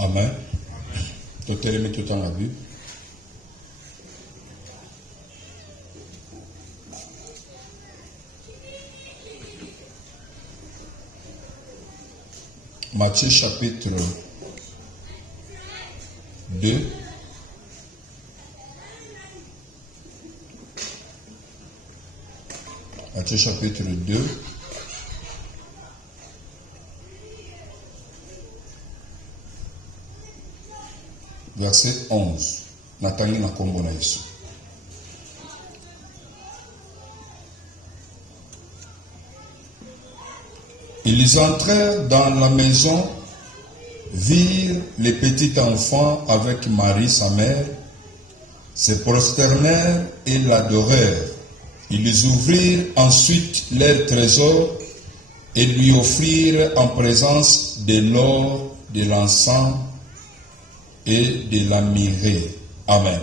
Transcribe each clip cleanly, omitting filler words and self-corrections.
Amen. Tout est tout en la Bible. Matthieu chapitre 2. Matthieu chapitre 2. Verset 11. Natangi na kombo na Yesu. Ils entrèrent dans la maison, virent les petits enfants avec Marie, sa mère, se prosternèrent et l'adorèrent. Ils ouvrirent ensuite leur trésor et lui offrirent en présence de l'or, de l'encens et de la myrrhe. Amen.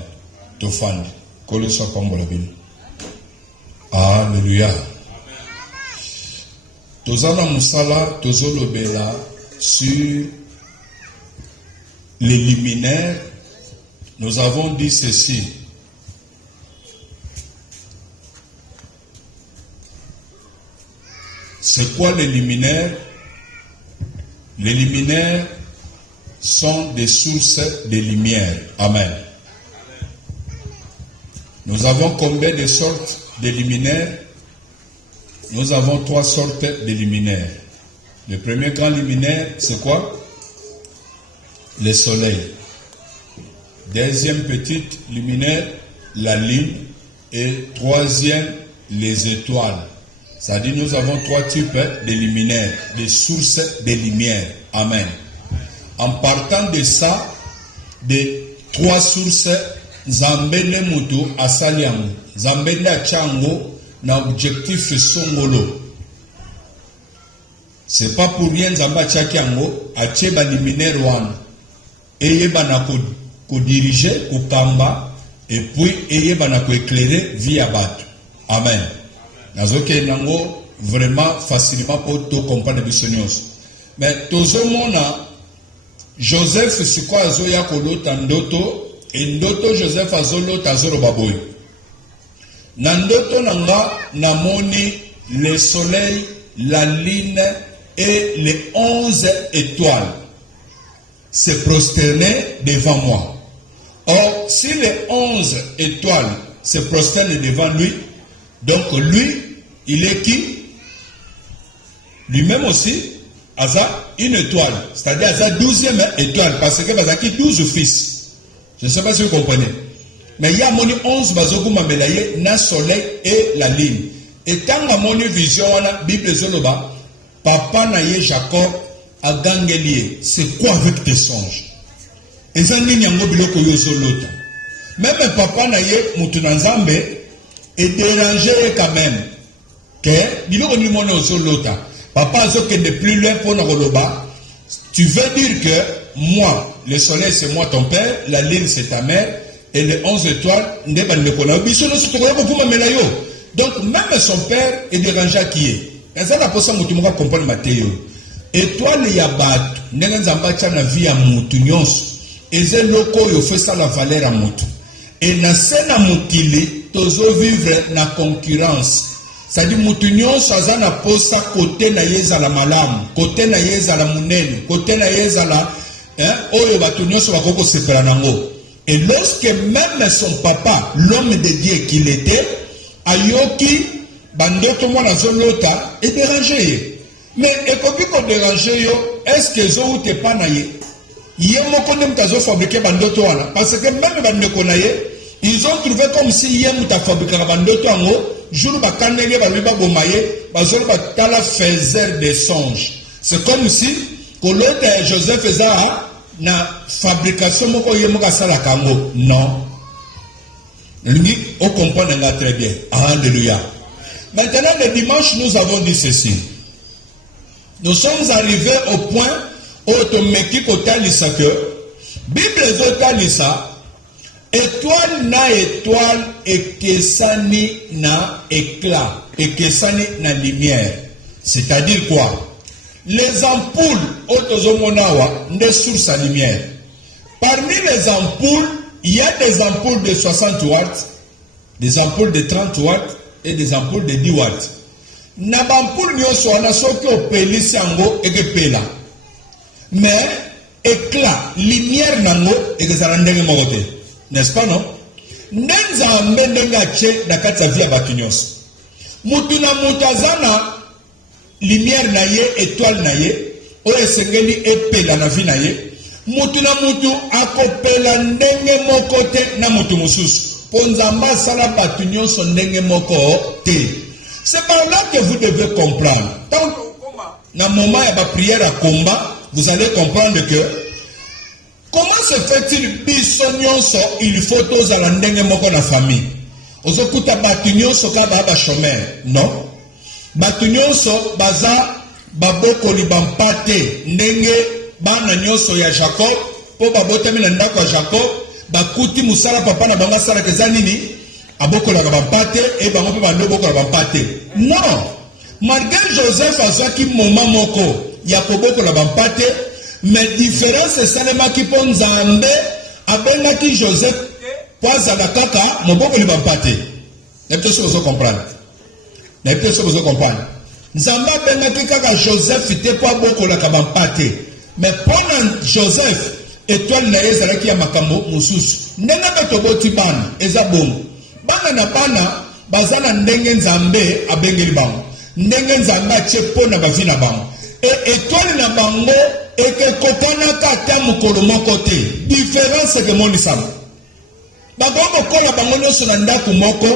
Tofandi. Koloswa pambo la Bible. Alléluia. Tozana musala tozolobela sur les liminaires. Nous avons dit ceci. C'est quoi les liminaires? Les liminaires sont des sources de lumière. Amen. Nous avons combien de sortes de luminaires? Nous avons 3 sortes de luminaires. Le premier grand luminaire, c'est quoi? Le soleil. Deuxième petite luminaire, la lune. Et troisième, les étoiles. C'est-à-dire nous avons 3 types de luminaires, des sources de lumière. Amen. En partant de ça, des 3 sources, Zambene Mutu Asaliam, Zambene Chango, na objectif songolo. C'est pas pour rien Zamba Tchakiango, Ache ba luminaire wan. Eye bana ko diriger, ko kamba, et puis eye bana ko éclairer via batu. Amen. Nazoke nango vraiment facilement pour tout comprendre bisonios. Mais tozo mona Joseph siko azoya kolota ndoto, et ndoto Joseph azolota azoro baboy. Nandoto nanga namoni le soleil, la lune et les 11 étoiles se prosternaient devant moi. Or, si les 11 étoiles se prosternent devant lui, donc lui, il est qui? Lui-même aussi, Aza, une étoile. C'est-à-dire Aza 12e étoile, parce que Aza qui 12 fils. Je ne sais pas si vous comprenez. Mais il y a moni 11 bazoku mamelaye na soleil et la lune. Et tant que moni vision wana Bible zoloba papa na ye Jacob a gangelie. C'est quoi avec tes songes? Et ça nini yango biloko yo zolota. Même papa na ye mutu na Nzambe est dérangé quand même. Que biloko ni moni zolota. Papa zoke ne plus loin pour na koloba. Tu veux dire que moi, le soleil c'est moi ton père, la lune c'est ta mère. Et les 11 étoiles, donc même son père est dérangé qui est. Et ça, la personne qui comprendre Matthieu. Étoile y a battu, n'est-ce pas na vie à Moutounions. Et c'est loko yo fait ça la valeur à Moutou. Et na sena Moutili, tozo vivre na concurrence. C'est-à-dire Moutounions, ça na posa côté na yeza la malam, côté na yeza la munene, côté na yeza la, oyo batunions wa koko sepera nango. Et lorsque même son papa, l'homme de Dieu qu'il était, Ayoki, bandoto mwana zolota, est dérangé. Mais ekoki ko dérangé yo, est-ce que zo ou te pas naye? Yé moko ne mtazo fabriquer bandoto wana. Parce que même bandeko naye, ils ont trouvé comme si yé mta fabriquer bandoto ango, jour ba kanele ba luba bomaye, ba zolo ba tala faiseur des songes. C'est comme si, kolote Joseph faisait na fabrication moko ye moka sala kango. Non. On comprend très bien. Alléluia. Maintenant, le dimanche, nous avons dit ceci. Nous sommes arrivés au point où Tomeki Kotalisa que Bible Zotalisa étoile na étoile ekesani na éclat, ekesani na lumière. C'est-à-dire quoi? Les ampoules, autozomonawa, des sources à lumière. Parmi les ampoules, il y a des ampoules de 60 watts, des ampoules de 30 watts et des ampoules de 10 watts. Na bampoule nyonso wana soki opelisi yango ekepela. Mais éclat, lumière nango ekezala ndenge moko te. N'est-ce pas non? Nzambe ndenge atie na kati ya vie ya bato nyonso. Mutu na mutu aza na lumière na ye, étoile na ye, oyo esengeli epela na vie na ye. Mutu na mutu akopela ndenge moko te na mutu mosusu. Po Nzambe asala bato nyonso ndenge moko te. C'est par là que vous devez comprendre. Tant dans le moment de la prière à combat, vous allez comprendre que comment se fait-il il faut tous à la famille. Ozokuta batunyo soka ba chômeur. Non. Batunyo so baza baboko libampate ndenge bana nyoso ya Jacob po babotami na ndako ya Jacob bakuti musala papa na banga sala kezanini aboko la bampate et bango pe bando boko la bampate. Non. Malgré Joseph azaki moment moko ya koboko la bampate, mais différence c'est seulement qui pon Nzambe abenga ki Joseph poza la kaka moboko li bampate. N'est pas sûr que vous comprenez. N'est pas sûr que vous comprenez. Nzambe abenga ki kaka Joseph te po boko la bampate. Mais pendant Joseph étoile na ezala ki ya makambo mususu. Ndenga beto boti bana eza bongo. Bana na bana bazana ndenge Nzambe abengeli bango. Ndenge Nzambe atie po na bavi na bango. Et étoile na bango eke kotana kata mukolo moko te. Différence ke moni sama. Bagongo kola bango nyonso na ndako moko,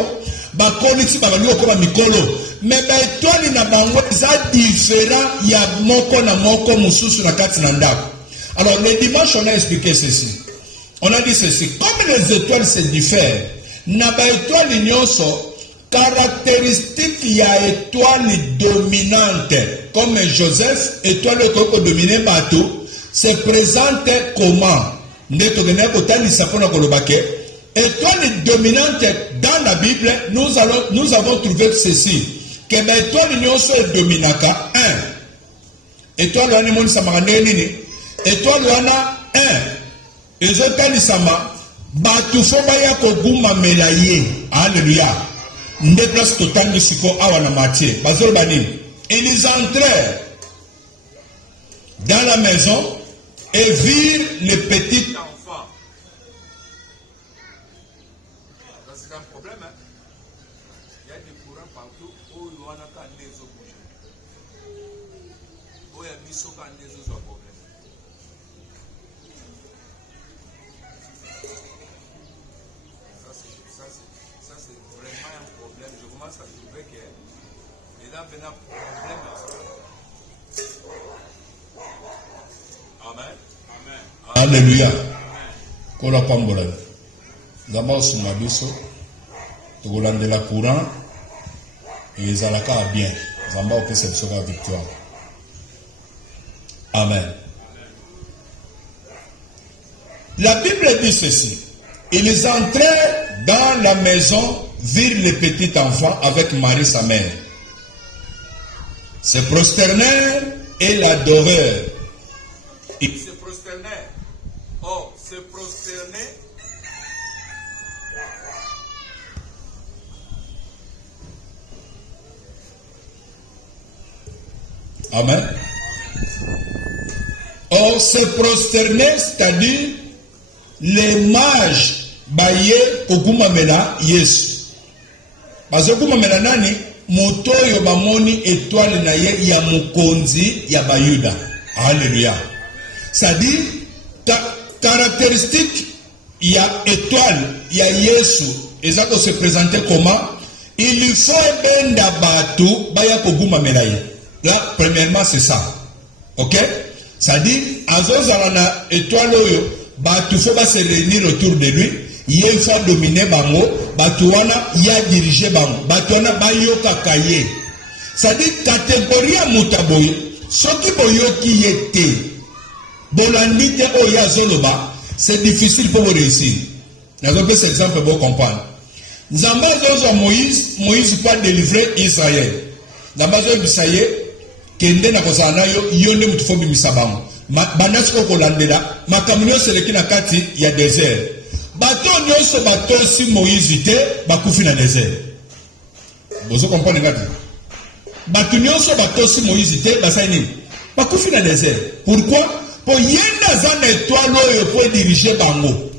bakoli ti babali okoba mikolo. Mais ba étoile na bango eza différent ya moko na moko mususu na kati na ndako. Alors le dimanche on a expliqué ceci. On a dit ceci, comme les étoiles se diffèrent, na ba étoile nyonso caractéristique ya étoile dominante comme Joseph étoile ko dominer bateau se présente comment ndeto gena ko tali sapona ko lobake étoile dominante dans la Bible nous avons trouvé ceci que l'étoile nyonso dominaka 1 étoile wana moni samanga nini étoile wana 1 ezotali sama batu fo baya ko guma melaye alléluia. Nde place totangi siko awa na Matthieu bazol bani ils entrèrent dans la maison et virent le petit enfant. C'est un problème, hein? Il y a des courants partout où il y a des eaux bougées. Où il y a des problèmes. Ça c'est vraiment un problème. Je commence à trouver que il y a un problème. Amen. Amen. Alléluia. Kola pambola. D'abord sur ma biso. De la courant. Et les alaka bien. Zamba au pese sera victoire. Amen. La Bible dit ceci. Ils entrèrent dans la maison, virent le petit enfant avec Marie sa mère. Se prosternèrent et l'adorèrent. Ils se prosternèrent. Oh, se prosterner. Amen. Oh, se prosterner, c'est-à-dire les mages baye kokuma mela Yesu. Bazo kuma mela nani? Motoyo bamoni étoile na ye ya mukonzi ya bayuda. Alléluia. C'est-à-dire caractéristique ya étoile ya Yesu ezako se présenter comment? Il faut benda batu baya kokuma mela ye. Là premièrement c'est ça. OK? C'est-à-dire azozala na étoile oyo batu faut se réunir autour de lui. Il faut dominer bango, batuana ya diriger bango, batuana bayoka kaye. C'est-à-dire catégorie à mutaboy, ce qui boyoki yete, bolandite oya zoloba, c'est difficile pour vous réussir. Nous avons cet exemple pour comprendre. Nzamba zozo Moïse pas délivré Israël. Nzamba zozo bisaye, kende na kozala na yo yo nde mutu fo bimisa bango banasi ko kolandela makambo nyonso eleki na kati ya désert bato nyonso batosi Moïse te bakufi na désert bozo comprendre ngati bato nyonso batosi Moïse te basali nini bakufi na désert pourquoi po yenda za na étoile oyo po diriger bango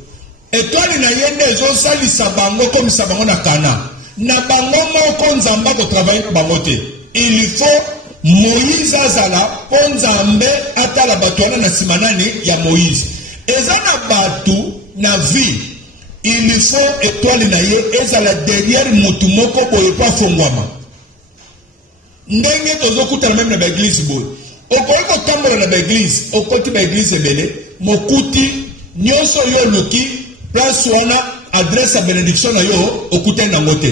étoile na yenda ezosalisa bango komisa bango na Kana na bango moko nzamba ko travailler ko bango te il faut Moïse azala po nzambe atala bato wana na simanani ya Moïse eza na bato na vie il faut étoile na ye ezala derrière mutu moko boye pa fongwama ndenge tozokutana même na baeglise boye okoki kotambola na baeglise okoti baeglise ebele mokuti nyonso yo luki place wana adresse ya bénédiction na yo okutani nango te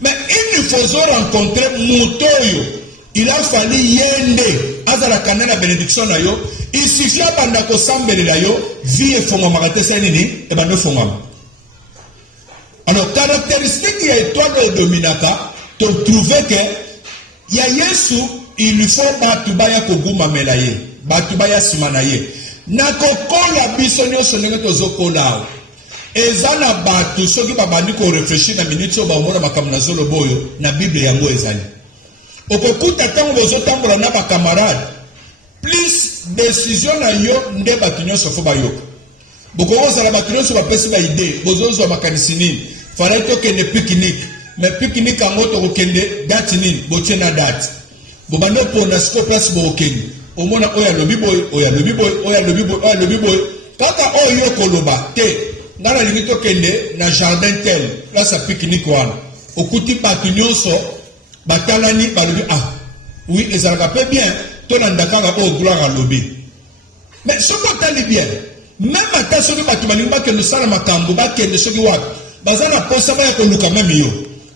mais il faut rencontrer mutu oyo il a fallu yende azala kana na bénédiction na yo il suffit abanda kosambelela yo vie efongwamaka te sa nini ebanda efongwama. Alors, caractéristique ya étoile de dominaka, tu trouves que ya Yesu, il lui faut batubaya koguma melaye, batubaya simanaye. Na kokola biso nyonso ndenge tozokola. Ezana batu soki babandi ko réfléchir na minute so ba omona makambo na zolo boyo na Bible yango ezali. Okokuta tango bozotambola na ba camarade, plus décision na yo nde batu nyonso fo bayoka. Boko zala batu nyonso bapesi ba idée, bozozo makanisi nini? Fallait que ne pique-nique. Mais pique-nique en moto au kende, date nini, botie na date. Bobando pour na sco place bo kende. Au mona oya lobi boy, oya lobi boy, oya lobi boy, oya lobi boy. Kaka oyo koloba, te. Ngana limito kende na jardin tel. Là ça pique-nique wana. Okuti batu nyonso, batalani balobi ah. Oui, ezalaka pe bien. Ton andakanga o gloire à lobi. Mais ce qu'on t'a bien. Même à ta soki batu balinga ke no sala makambo ba kende soki wapi. Bazana posa ba ko luka même yo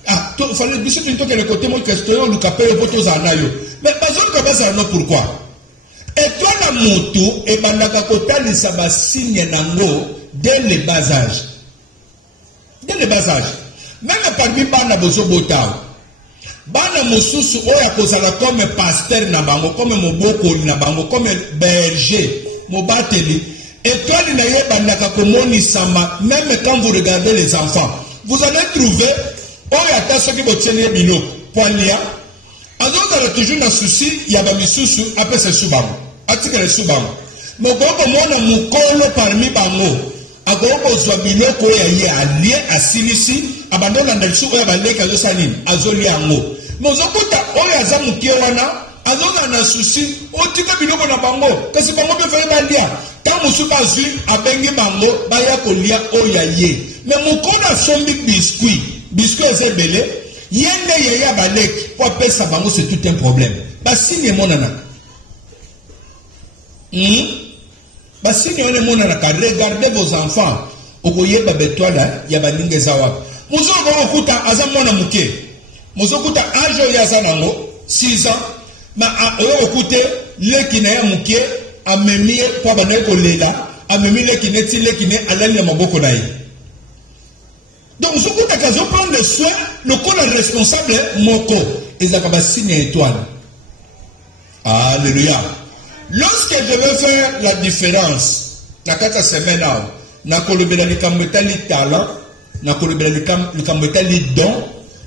ah to fallait biso to que le côté mo question luka pe poto za na yo mais bazona ka baza no pourquoi et toi la moto e bandaka ko talisa ba signe nango dès le bas âge même parmi bana bozo bota bana mosusu oya kozala comme pasteur na bango comme moboko na bango comme berger mobateli. Étoile na ye bandaka komoni sama même quand vous regardez les enfants vous allez trouver oya ta soki botieni biloko poilia azozala toujours na souci ya ba misusu apesa subango atikele subango mokoko mona mukolo parmi bango agoko zwa biloko ya ye alie asilisi abandona ndalisu oya baleka azosa nini azolia yango mozokuta oya aza mukie wana azoza na souci otika biloko na bango kasi bango pe fele balia ta musu bazwi abengi bango baya kolia oya ye mais mukona sombi biscuit ezebele yende yaya baleki po apesa bango c'est tout un problème basigne monana basigne one monana ka regardez vos enfants okoyeba betwala ya baninga eza wapi muzoko okuta aza mwana muke muzokuta age oyo aza nango 6 ans ma oyo okute leki na ya muke amemie po bana kolela amemi leki neti leki ne alali na maboko na ye donc zokuta kazo prendre le soin le corps responsable moko ezaka ba signe étoile. Alléluia. Lorsque je veux faire la différence na kata semaine na kolobela likambo etali talent na kolobela likambo etali don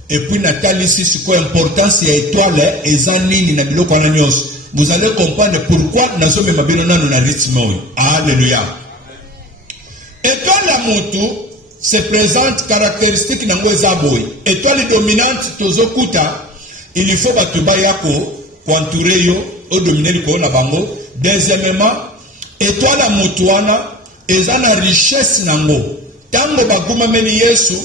et puis na tali si quoi importance ya étoile eza nini na biloko wana nyonso vous allez comprendre pourquoi nazo mema bino nanu na rythme oyo. Alléluia. Étoile la moto se présente caractéristique nango eza boy. Étoile dominante tozokuta il faut batuba yako entourer yo o dominer liko na bango. Deuxièmement, étoile la moto wana eza na richesse nango. Tango baguma meni Yesu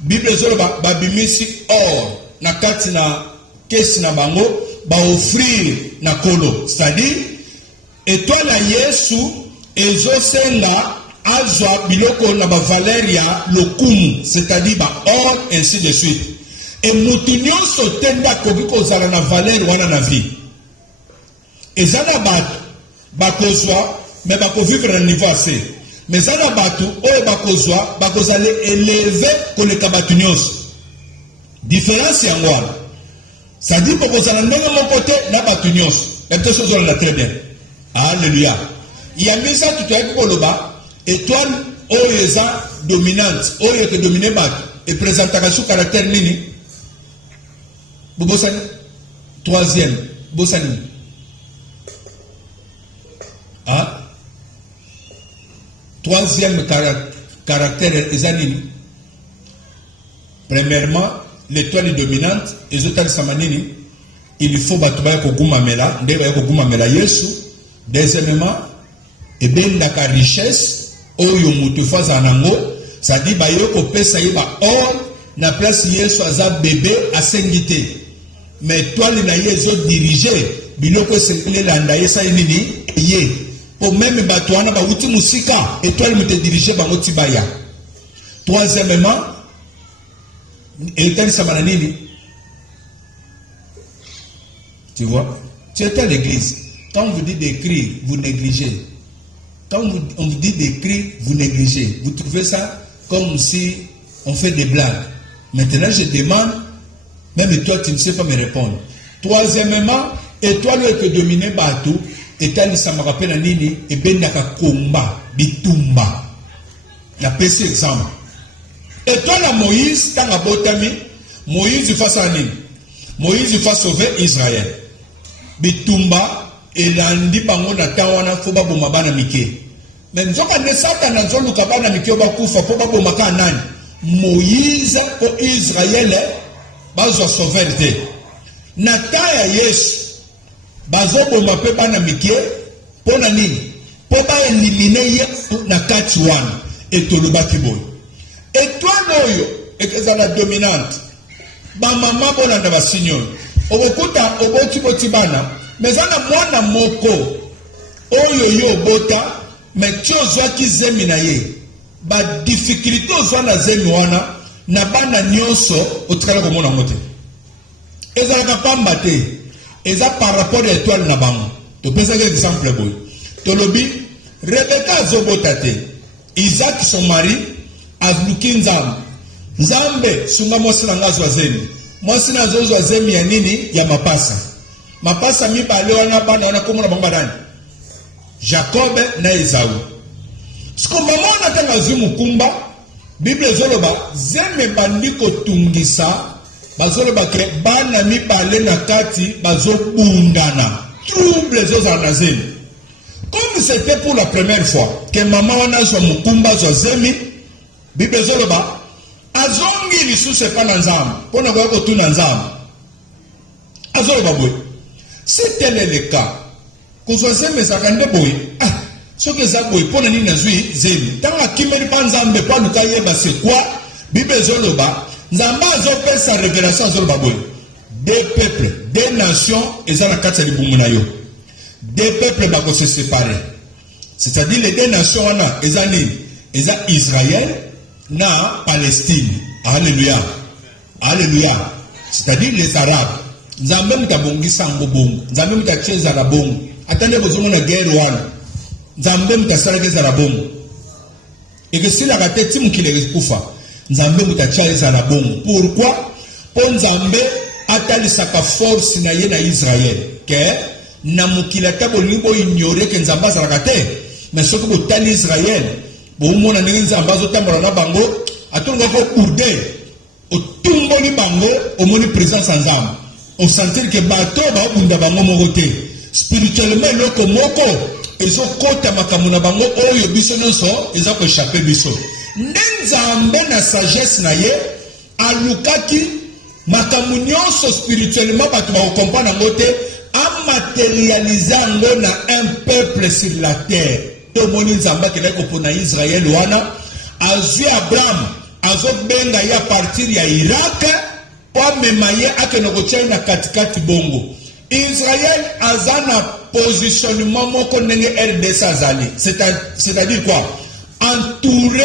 Bible zolo babimisi or na kati na kesi na bango ba offrir na kolo, c'est-à-dire étoile la Yesu ezosenga azwa biloko na ba valeur ya lokumu, c'est-à-dire ba or ainsi de suite. Et mutu nyonso tenda koki kozala na valeur wana na vie. Ezana batu bakozwa mais bakovivre na niveau assez. Mais zana batu oyo bakozwa bakozale élevé koleka batu nyonso. Différence yango wana. C'est-à-dire bakozala ndenge moko te na batu nyonso. La chose on l'a très bien. Alléluia. Il y a mis ça tout à l'heure pour le bas. Étoile, oeza dominante, oye que domine bat. Et présentation caractère nini. Bobosani. Troisième. Bosani. Ah. Troisième caractère est premièrement, l'étoile dominante, et samanini, il faut battre kogumamela, ndeba kogumamela Yesu. Deuxièmement, et bien la richesse, oyo mutu faza nango, ça dit ba yo ko pesa ba or na place Yesu aza bébé asengité. Mais toi na yezo diriger, biloko sekele landa yesa nini ye. Pour même batouana ba uti musika, et toi me te diriger ba moti baya. Troisièmement, et tel samananini. Tu vois, tu étais à l'église. Quand on vous dit d'écrire, vous négligez. Quand on vous dit d'écrire, vous négligez. Vous trouvez ça comme si on fait des blagues. Maintenant, je demande, même toi, tu ne sais pas me répondre. Troisièmement, et toi, le que dominer Batou, et toi, ça me rappelle à Nini, et ben naka komba, bitumba. La PC exemple. Et toi, la Moïse, quand la botami, Moïse, il fait ça à Nini. Moïse, il fait sauver Israël. Bitumba, et l'andi bango na tawana foba boma bana mike. Mais nzoka ne satana nzolu kabana mike ba kufa foba boma kanani. Moïse pour Israël bazo sauveté. Na taya Yesu bazo boma pe bana mike pona nini? Po ba éliminer Yesu na kati wana etoloba kiboy. Et toi noyo ekezala dominante. Ba mama bona ndaba sinyo. Obokuta oboti botibana. Mais ana mwana moko oyo yo bota mais tiozo ki zemi na ye ba difficulté ozo na zemi wana na bana nyonso otikala ko mona mote ezala ka pamba te eza par rapport à étoile na bango to pesa que exemple boy to lobi Rebecca zobota te Isaac son mari azluki nzambe sunga mosi na ngazo zemi mosi na zozo zemi ya nini ya mapasa mapasa mibale wana bana wana komona bango badani Jacob na Esau. Siko mama na tanga zumu kumba Bible zoloba zeme bandiko tungisa bazoloba ke bana mibale na kati bazobundana trouble zoza na zemi. Comme c'était pour la première fois que maman wana zo mukumba zo zemi Bible zoloba azongi lisusu pa na nzambe pona ko tuna nzambe azoloba boy. Si tel est le cas, que soit zemi zakande boy, ce que ça boy, pour nini nazui zemi. Tant à kimeli panzambe pas nous kaye ba c'est quoi? Bible zoloba, nzamba zope sa révélation zoloba boy. Des peuples, des nations, et ça la kata li bumunayo. Des peuples bako se séparer. C'est-à-dire les deux nations wana, eza Israël na Palestine. Alléluia. Alléluia. C'est-à-dire les Arabes. Nzambe mutabongisa ngo bongo nzambe mutacheza la bongo atande bozomo na guerre wana nzambe mutasala keza la bongo et que si la rateti mukile kufa nzambe mutacheza la bongo pourquoi pour nzambe atalisaka force na ye na Israël que na mukila tabo libo ignorer que nzamba za rakate mais ce que botali Israël bo mona ndenge nzamba zotambola na bango atonga ko urde otumboli bango omoni présence nzamba. On sentit que bateau ba bunda bango moko spirituellement loko moko ezo kota makamuna bango oyo biso nonso eza ko échapper biso nzambe na sagesse na ye alukaki makamunyoso spirituellement bato ba comprendre ngote a matérialiser ngo na un peuple sur la terre to moni nzamba ke ko pona Israël wana azui Abraham azo benga ya partir ya Irak memaye akenokotia na katikati bongo Israël azana positionnement moko nenge RDC azali c'est-à-dire quoi entouré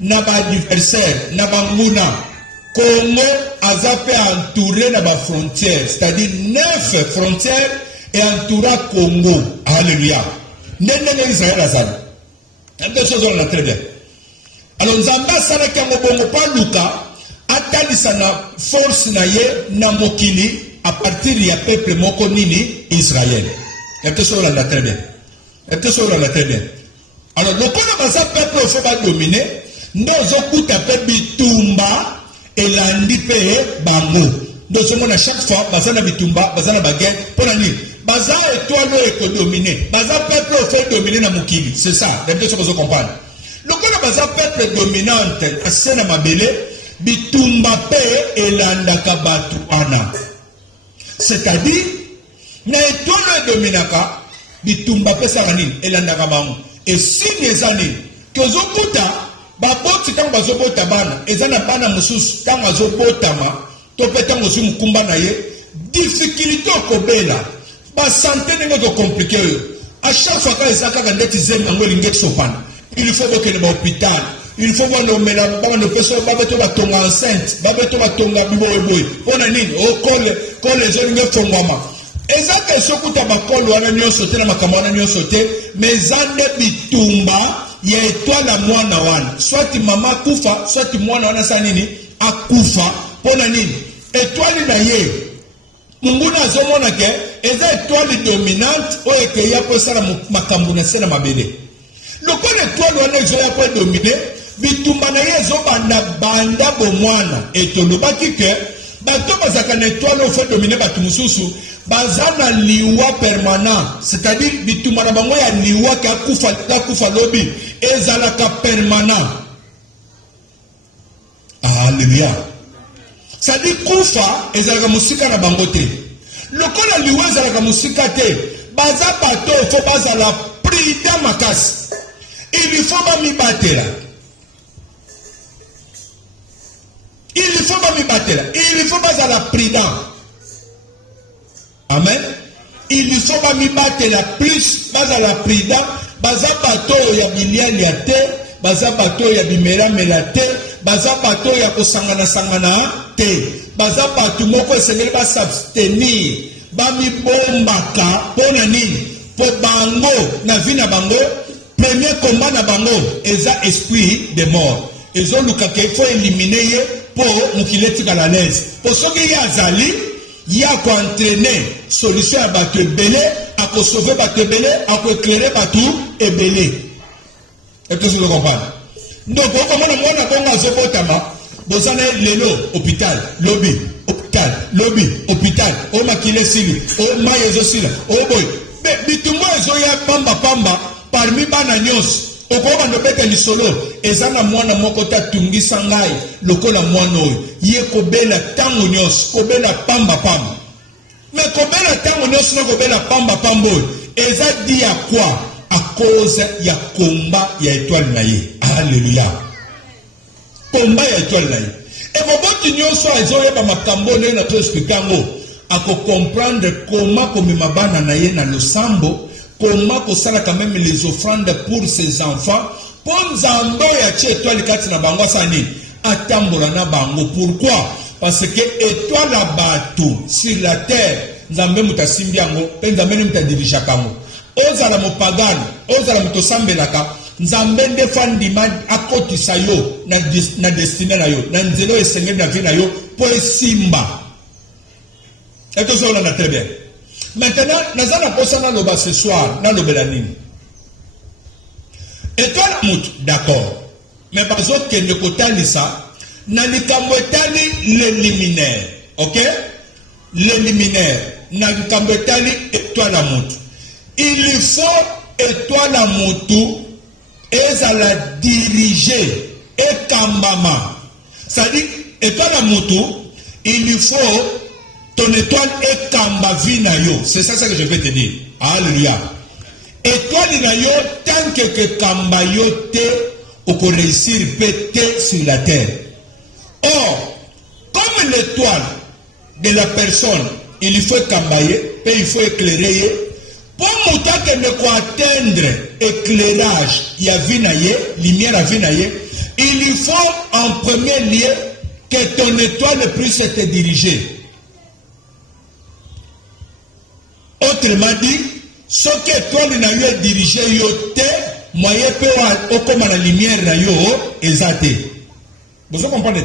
na ba adversaire na banguna Congo azape entouré na ba frontières c'est-à-dire 9 frontières et entoura Congo. Alléluia. Nenge Israël azali quelque chose on a très bien. Alors nzamba sala kango bongo pa luka atalisa na force na ye na mokili à partir ya peuple moko nini Israël. Était sur la très bien. Était sur la très bien. Alors, le Kola peuple il faut pas dominer. Nous avons peu bitumba et l'andipe bango. Nous sommes à chaque fois, bazana bitumba, bazana baguette, pour la nuit. Baza étoile est dominé. Baza peuple il faut dominer na mukili. C'est ça. Les deux choses comprendre. Le Kola peuple dominante, à Sena Mabele, bitumba pe et l'andaka batuana. C'est-à-dire, na étoile dominaka, bitumba pe sarani et l'andaka bango. Et si les années que Zokuta, baboti tant bazobota bana, et zana bana musus tant bazobota ma, topeta musu mukumba na ye, difficulté au kobela, ba santé n'est pas compliqué. À chaque fois que les akaka ndeti zem ango linget sopan, il faut que le hôpital, il faut voir nos ménages, nos personnes, babeto batonga enceinte, babeto batonga biboy, on a nini, au col les jeunes font maman. Ezaka sokuta bakolo wana nyonso te na makambo wana nyonso te mais zande bitumba ya étoile la mwana wana soit mama kufa soit mwana wana sa nini akufa pona nini étoile na ye munguna azomona ke eza étoile dominante oyo ke ya ko sala makambo na sena mabele lokola étoile wana ezo ya ko dominer bitumba na ye zo banda bo mwana etolobaki ke bato bazaka na étoile au fait dominer batu mususu bazana liwa permanent c'est-à-dire bituma na bango ya liwa ka kufa lobi ezalaka permanent. Alléluia. C'est-à-dire kufa ezalaka musika na bango te lokola liwa ezalaka musika te baza bato faut bazala prida makasi il faut ba mi batela. Il faut pas me battre. Il faut pas la prudence. Amen. Il faut pas me battre la plus, pas à la prudence. Baza bateau ya bilian ya te, baza bateau ya bimera melate, baza bateau ya kosangana sangana te, baza bateau moko esengeli ba s'abstenir, ba mi bombaka pona nini, po bango na vie na bango, premier combat na bango eza esprit de mort. Ils ont il faut éliminer pour mukileti à l'aise. Pour ceux qui azali, il y a qu'à entraîner solution à battre belé, à quoi sauver battre belé, à quoi éclairer battre et belé. Est-ce que vous comprenez? Donc, comment on a bon à Zobotama, vous en avez l'élo, hôpital, lobby, hôpital, oh makile sili, oh maïezo sila, oh boy. Mais tout le monde est pamba, parmi bananios. Okoba ndobete lisolo ezana mwana moko ta tungisa ngai lokola mwana oyo ye kobela tango nyos kobela pamba mais kobela tango nyos no kobela pamba oyo eza di ya quoi à cause ya komba ya étoile na ye. Alléluia. Komba ya étoile na ye et boboti nyonso ezoyeba makambo ne na to explikango ako comprendre comment komema bana na ye na losambo. Comment kosala quand même les offrandes pour ses enfants pour nzambe ya tie étoile kati na bango sani atambola na bango. Pourquoi? Parce que étoile la bateau sur la terre nzambe mutasimbi yango pe nzambe ni mutadirija kango ozala mopagani ozala mutosambelaka nzambe nde fandima akotisa yo na destine na yo na nzelo esengeli na vie na yo po esimba. Est-ce que ça on très bien? Maintenant, nous allons passer dans le bas ce soir, dans le Bélanine. Et toi, la moute, d'accord. Mais par exemple, que ne kotali ça, n'a li kamwetali le liminaire. Ok? Le liminaire. N'a li kamwetali et toi la moute. Il faut et toi la moute, et ça la diriger, et kambama. C'est-à-dire, et toi la moute, il faut ton étoile est kamba vina yo. C'est ça que je vais te dire. Alléluia. Étoile na yo, tant que kamba yo te, ou qu'on réussir péter sur la terre. Or, comme l'étoile de la personne, il faut kambaye, puis il faut éclairer. Pour mouta que ne quoi atteindre éclairage, il y a vinaye, lumière à vinaye, il faut en premier lieu que ton étoile puisse te diriger. Autrement dit, ce que toi na yo dirigé yo te, moyen peut au comme la lumière na yo ezate. Vous comprenez?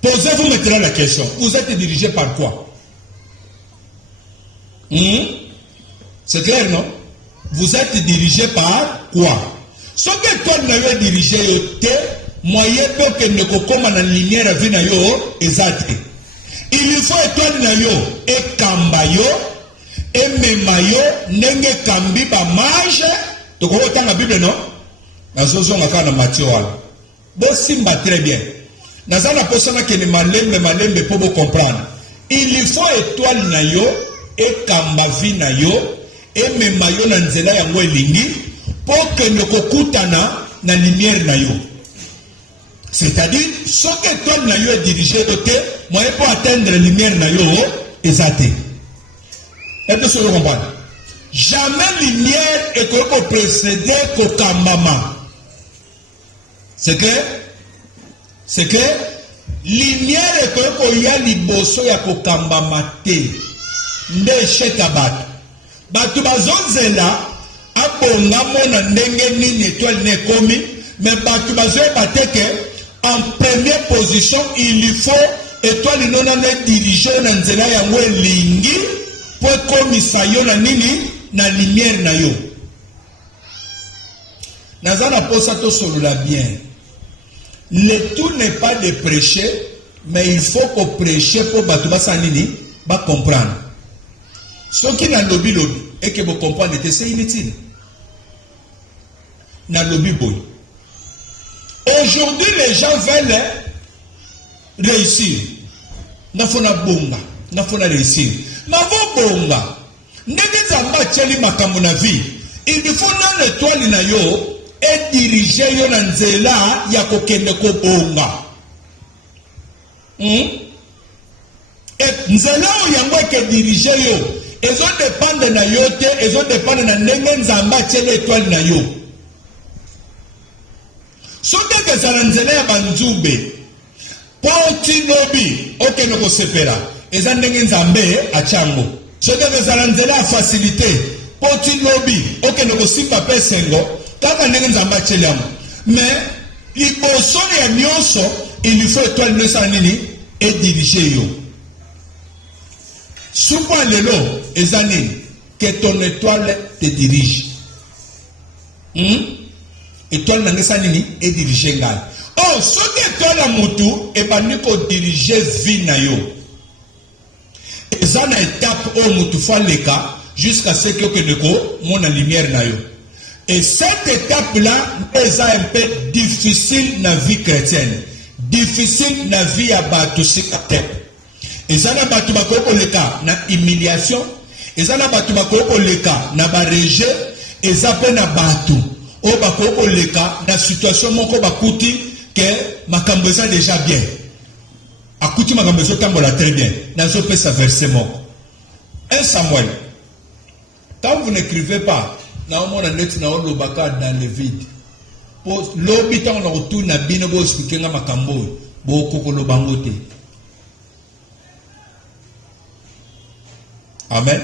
Posez-vous maintenant la question. Vous êtes dirigé par quoi? C'est clair, non? Vous êtes dirigé par quoi? Ce que toi n'avais dirigé, moyen pour que ne kokoma na lumière vie na yo ezate. Il faut étoile na yo et kambayo et memayo nenge kambi ba mage. Tu comprends la Bible, non? Dans ce sens, on a Matthieu. Bon, simba très bien. Dans la personne qui est malembe pour vous comprendre. Il faut étoile na yo et kamba vie na yo et memayo na nzela yango elingi pour que ne kokutana na lumière na yo. C'est-à-dire, ce que toi na yo est dirigé côté, moi pour atteindre la lumière na yo exacté. Est-ce que vous comprenez? Jamais lumière est qu'on précéder qu'au kambama. C'est clair? C'est clair? Lumière est qu'on y a liboso ya ko kambama te. Nde shekabat. Batu bazonzela abonga mona ndenge nini étoile ne komi, mais batu bazoe bateke en première position, il faut étoile non na diriger na nzela yango elingi pour komisa yo na nini na lumière na yo. Nazana posa to solola bien. Le tout n'est pas de prêcher, mais il faut qu'on prêche pour batu basa nini ba comprendre. Ce qui n'a lobby et que vous comprenez, c'est inutile. N'a lobby boy. Aujourd'hui, les gens veulent réussir. N'a fona bonga, n'a fona réussir. Ma vo bonga. N'est zamba tcheli makambo na vie. Il faut na l'étoile na yo et diriger yo na nzela ya kokende ko bonga. Et nzela yango ke diriger yo. Ils ont dépendre na yo te, ils ont dépendre na ndenge nzamba tcheli étoile na yo. Sote que ça n'enzele ya banzube poti lobi oke no ko sepera eza ndenge nzambe achango. Sote que ça n'enzele ya facilité poti lobi oke no ko simba pesengo kaka ndenge nzamba cheliamo. Mais liboso ya nyonso il faut étoile ne sa nini et diriger yo. Soupa lelo eza nini que ton étoile te dirige. Étoile na ngesa nini et diriger ngai. Oh, ce que étoile la mutu et bandi ko diriger vie na yo. Eza na étape au mutu fa leka jusqu'à ce que neko mon lumière na yo. Et cette étape là est un peu difficile na vie chrétienne. Difficile na vie ya batu sikate. Eza na batu bakoko leka na humiliation, eza na batu bakoko leka na ba rejet, eza pe na batu o bakoko leka na situation moko bakuti que makambo eza déjà bien. Akuti makambo eza tambola très bien. Nazo pe sa verset moko. 1 Samuel. Quand vous n'écrivez pas, na omona net na olobaka dans le vide. Po lobita on retourne na bino bo expliquer nga makambo bo kokolo bangote. Amen.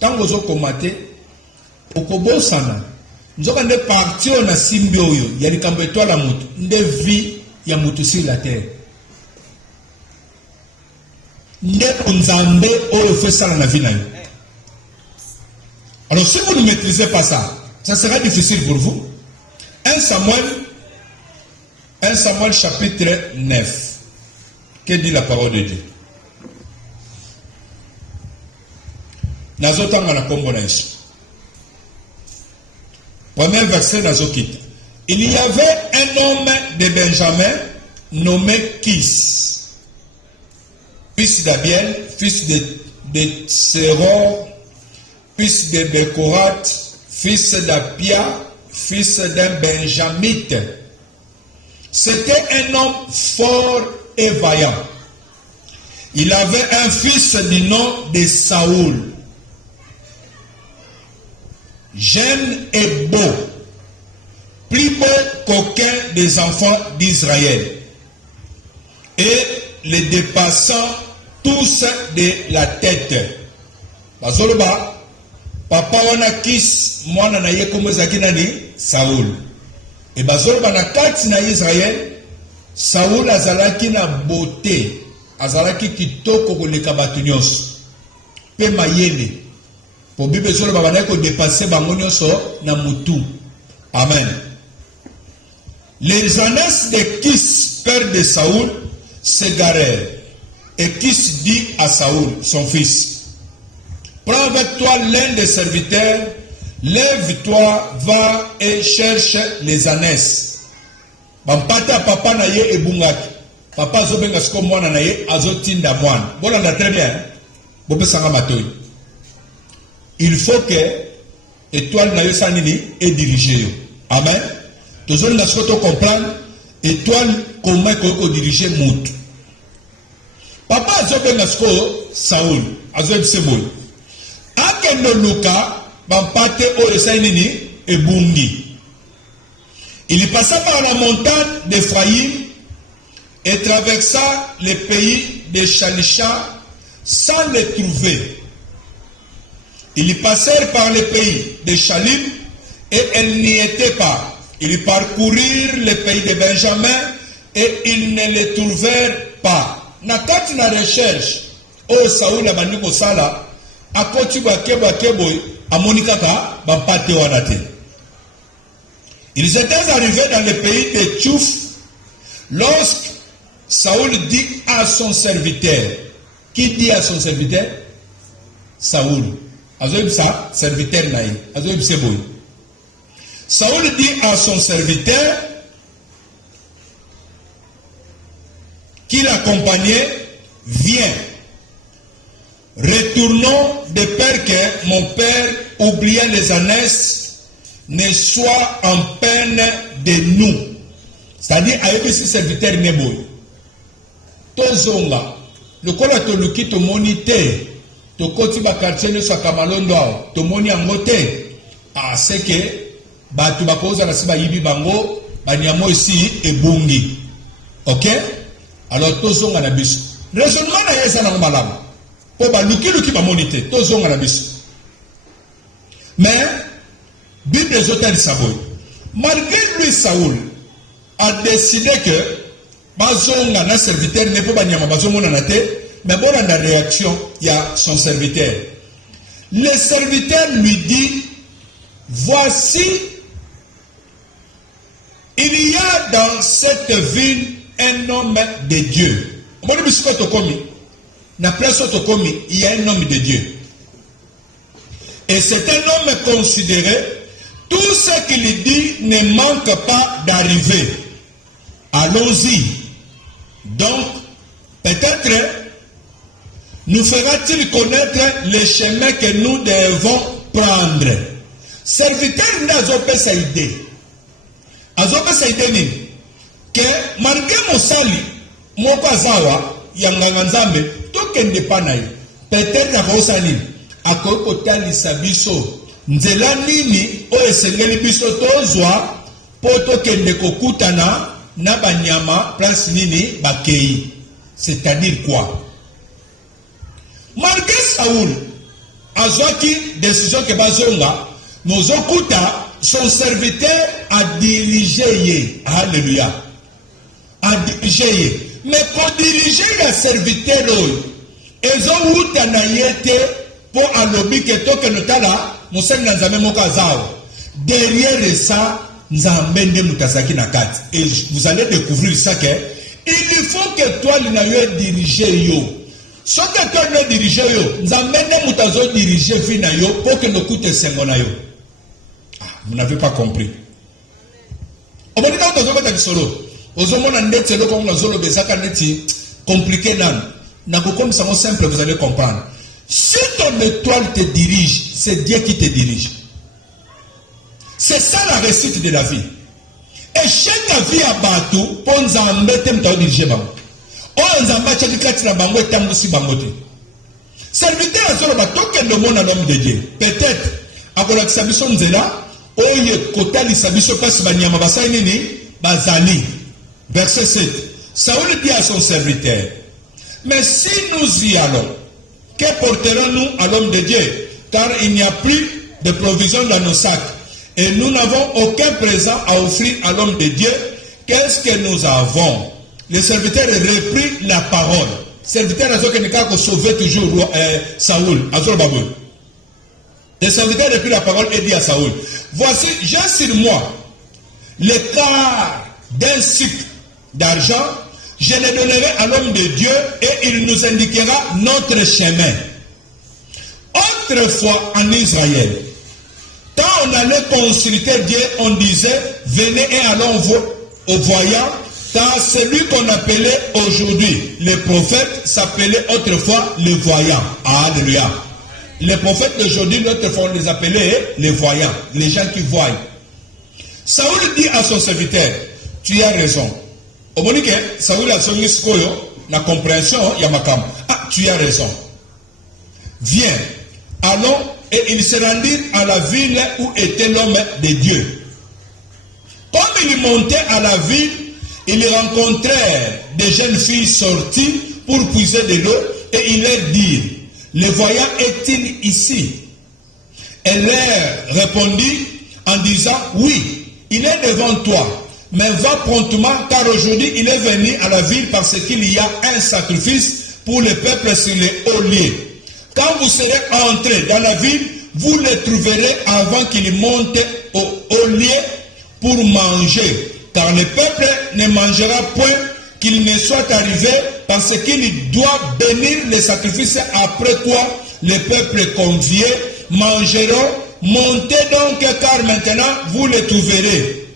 Tant vous avez commenté, au Kobosana, nous avons des parties na Simbioyo, il y a des cambetois la moto, des vies, il y a moto sur la terre. Des Nzambe, on fait ça dans la vie. Alors si vous ne maîtrisez pas ça, ça sera difficile pour vous. 1 Samuel chapitre 9. Que dit la parole de Dieu? Nazotanga na kombo na Yesu. Premier verset nazokita. Il y avait un homme de Benjamin nommé Kis, fils d'Abiel, fils de Tseror, fils de Bekorat, fils d'Apia, fils d'un Benjamite. C'était un homme fort et vaillant. Il avait un fils du nom de Saoul. Jeune et beau, plus beau qu'aucun des enfants d'Israël, et les dépassant tous de la tête. Bazoloba, papa wana Kis, mwana na ye komo ezaki nani Saoul. Et bazoloba na kati na Israël, Saoul azalaki na beauté, azalaki kitoko koleka bato nyonso, pe mayele. Pour Bible sur le babane ko dépasser bangonyo so na mutu. Amen. Les ânesses de Kis, père de Saoul, s'égarèrent. Et Kis dit à Saoul, son fils, prends avec toi l'un des serviteurs, lève-toi, va et cherche les ânesses. Bampata papa na ye ebungaki. Papa zobenga siko mwana na ye azotinda mwana. Bolanda très bien. Bopesanga matoi. Il faut que étoile na yo sanini est dirigée. Amen. Toujours nous devons comprendre étoile comment il diriger Mout. Papa azobenga siko Saoul azob seboy. Akendo Luka bampate o sanini ebungi. Il passa par la montagne d'Ephraïm et traversa les pays de Shalisha sans les trouver. Ils passèrent par les pays de Shalim et elles n'y étaient pas. Ils parcoururent les pays de Benjamin et ils ne les trouvèrent pas. Nakati na recherche, oh Saoul a bandi kosala, akoti ba kebo amonikaka bampate wanate. Ils étaient arrivés dans le pays de Tchouf lorsque Saoul dit à son serviteur. Qui dit à son serviteur? Saoul. Azoïb ça, serviteur naï. Azoïb seboy. Saoul dit à son serviteur qui l'accompagnait, viens. Retournons de peur que mon père, oubliant les ânesses, ne soit en peine de nous. C'est-à-dire, avec ce serviteur neboy. Tozonga. Le kola toluki to monite. To koti ba quartier ne soit kamalondo. To moni angote. Ah, c'est que, batu bakoza na siba yibi bango, banyamo ici e bungi. Ok? Alors, tozonga na biso. Raisonnement na yesa na malamu. Po ba luki ba monite. Tozonga na biso. Mais, Bible des auteurs de Saboy. Malgré lui, Saoul a décidé que bazonga na serviteur ne peut pas nyama bazonga na te, mais bon la réaction il y a son serviteur. Le serviteur lui dit, voici, il y a dans cette ville un homme de Dieu. Il y a un homme de Dieu. Et c'est un homme considéré. Tout ce qu'il dit ne manque pas d'arriver. Allons-y. Donc, peut-être, nous fera-t-il connaître les chemins que nous devons prendre. Serviteur n'azope sa idée. Azope sa idée ni. Que, malgré mon sali, mon kazawa, yanganganzambe, tokende panaï. Peut-être na kosani. Akokotali sabiso. Nzela nini o esengeli biso tozwa poto kende kokutana na banyama place nini bakei. C'est-à-dire quoi? Malgré Saoul azwaki décision que bazonga nozokuta son serviteur a dirigé ye. Alléluia. A dirigé ye. Mais pour diriger le serviteur ezokuta na yete pour alobi que to que notala derrière ça, et vous allez découvrir ça que il faut que toi tu diriger yo. Ce que toi tu diriger yo, nous amène diriger fina yo pour que nous coûte 5 na yo. Ah, vous n'avez pas compris. On va dire que vous solo. Ozomona ndetse loko ngazolo bezaka neti compliqué nan. Na ko comme ça simple vous allez comprendre. Si ton étoile te dirige, c'est Dieu qui te dirige. C'est ça la réussite de la vie. Et chaque vie a battu pour nous embêter à diriger. On nous embêter à bango et tambusi bangote. Serviteur à zolo bato que le monde à l'homme de Dieu. Peut-être, à la sabison nzela, oye kotali sabiso pas banyama basai nini, bazani. Verset 7. Saoul dit à son serviteur, mais si nous y allons, que porterons-nous à l'homme de Dieu? Car il n'y a plus de provisions dans nos sacs. Et nous n'avons aucun présent à offrir à l'homme de Dieu. Qu'est-ce que nous avons? Le serviteur reprit la parole. Le serviteur a sauvé toujours Saoul. Le serviteur reprit la parole et dit à Saoul, voici, j'ai sur moi le quart d'un cycle d'argent, je le donnerai à l'homme de Dieu et il nous indiquera notre chemin. Autrefois en Israël, quand on allait consulter Dieu, on disait, venez et allons au voyant, car celui qu'on appelait aujourd'hui le prophète s'appelait autrefois le voyant. Alléluia. Les prophètes d'aujourd'hui, autrefois on les appelait les voyants, les gens qui voient. Saoul dit à son serviteur, tu as raison. Au moment où Saoul a son la compréhension, il y a ma cam. Ah, tu as raison. Viens, allons, et ils se rendirent à la ville où était l'homme de Dieu. Comme ils montaient à la ville, ils rencontrèrent des jeunes filles sorties pour puiser de l'eau et ils leur dirent, le voyant est-il ici? Elle leur répondit en disant, oui, il est devant toi, mais va promptement car aujourd'hui il est venu à la ville parce qu'il y a un sacrifice pour le peuple sur les hauts lieux. Quand vous serez entrés dans la ville, vous le trouverez avant qu'il monte au haut lieu pour manger. Car le peuple ne mangera point qu'il ne soit arrivé parce qu'il doit bénir les sacrifices après quoi le peuple convié mangeront. Montez donc car maintenant vous le trouverez.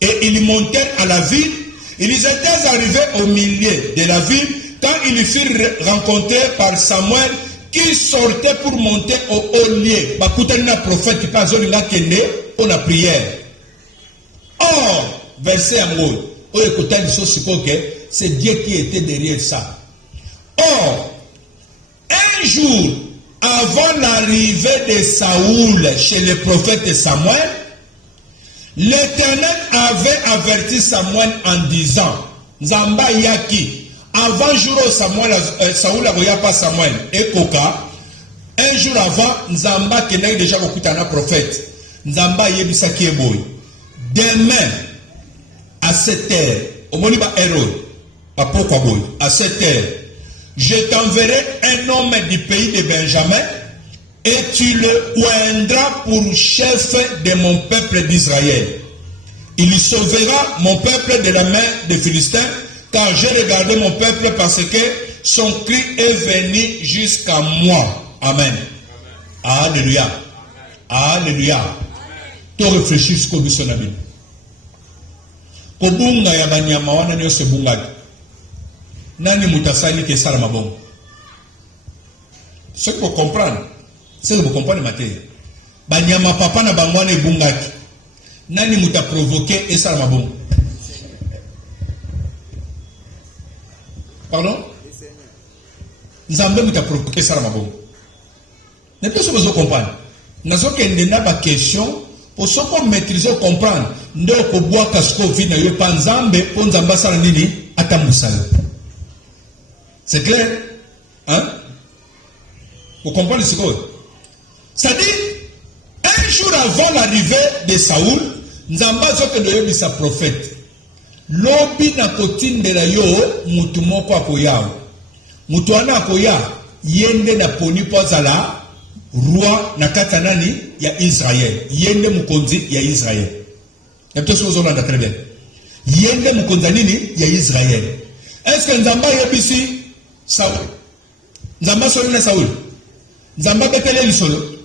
Et ils montèrent à la ville. Ils étaient arrivés au milieu de la ville quand ils furent rencontrés par Samuel qui sortait pour monter au haut lieu. Bakutana prophète qui passe au la prière. Or, verset amoureux, c'est Dieu qui était derrière ça. Or, un jour avant l'arrivée de Saoul chez le prophète Samuel, l'Éternel avait averti Samuel en disant, Nzamba Yaki, avant jour où Saoul n'a pas Samuel et Koka, un jour avant, Nzamba qui n'est déjà beaucoup un prophète, Nzamba Yebisa qui est boy. Demain, à 7 heures, au Moniba héros, à 7 heures, je t'enverrai un homme du pays de Benjamin et tu le oindras pour chef de mon peuple d'Israël. Il sauvera mon peuple de la main des Philistins, car j'ai regardé mon peuple parce que son cri est venu jusqu'à moi. Amen. Alléluia. Alléluia. Tu réfléchis ce que vous avez dit. Kobunga ya banyama wana nyose bunga. Nani mutasali ke sala mabongo. Ce qu'il faut comprendre, c'est que vous comprenez matin. Banyama papa na bangwana bunga. Nani muta provoquer et sala mabongo. Pardon? Nzambe muta provoquer sala mabongo. Ne peut-ce que vous comprendre. Nazo kende na ba question pour ce qu'on maîtrise comprendre. Ndo ko bois kasko vi na yo panzambe po nzamba sala nini ata musala. C'est clair? Hein? Vous comprenez ce que c'est-à-dire, un jour avant l'arrivée de Saoul, Nzamba zoke de yobi sa prophète. Lobi na kotinde la yo mutu moko akoyao. Mutu wana akoya yende na poni pozala roi na katanani ya Israël. Yende mukonzi ya Israël. Et tout ce que vous avez très bien. Yende mukonzi nini ya Israël. Est-ce que Nzamba yobisi Saoul? Nzamba solo na Saoul. Nzamba betele lisolo.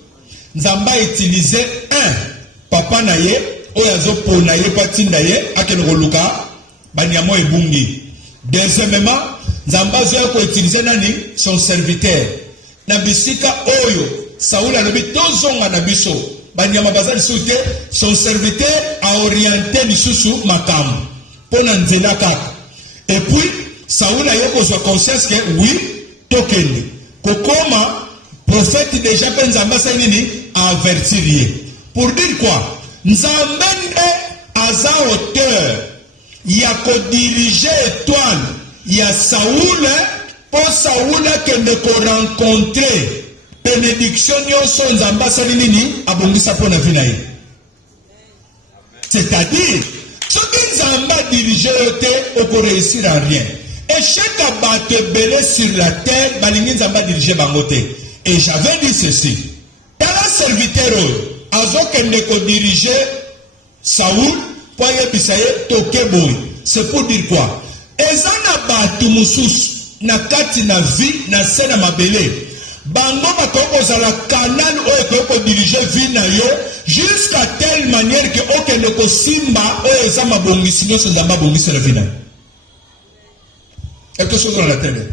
Nzamba utilisait un papa na ye oyazo pona ye patinda ye akeno luka banyamo ebungi. Deuxièmement, Nzamba zo ko utiliser nani son serviteur. Na bisika oyo Saoul a lebi tozonga na biso banyama bazali soute son serviteur a orienté lisusu makam pona nzela kaka. Et puis Saoul a eu sa conscience que oui, tokende. Kokoma, prophète déjà Nzamba Sanini a averti. Pour dire quoi? Nzamba aza auteur. Il y a qu'à diriger étoile. Il y a Saoul, pour Saoul que ne rencontrer. Bénédiction yoso Nzamba Sanini a bongisa pour la vie. C'est-à-dire, ce que Nzamba dirige on peut réussir à rien. Et chaque abattu belé sur la terre, Balingi Nzamba dirigé Bangote. Et j'avais dit ceci. Dans la serviteur azokende ko diriger Saoul pour yebisaye toke boy. C'est pour dire quoi? Ezana batu mususu na kati na vie na sena mabele. Bango bakoko la canal oyo ko diriger vie na yo jusqu'à telle manière que okende ko simba oyo eza mabongisi nyonso nzamba bongisi na vie na. Quelque chose dans la tête.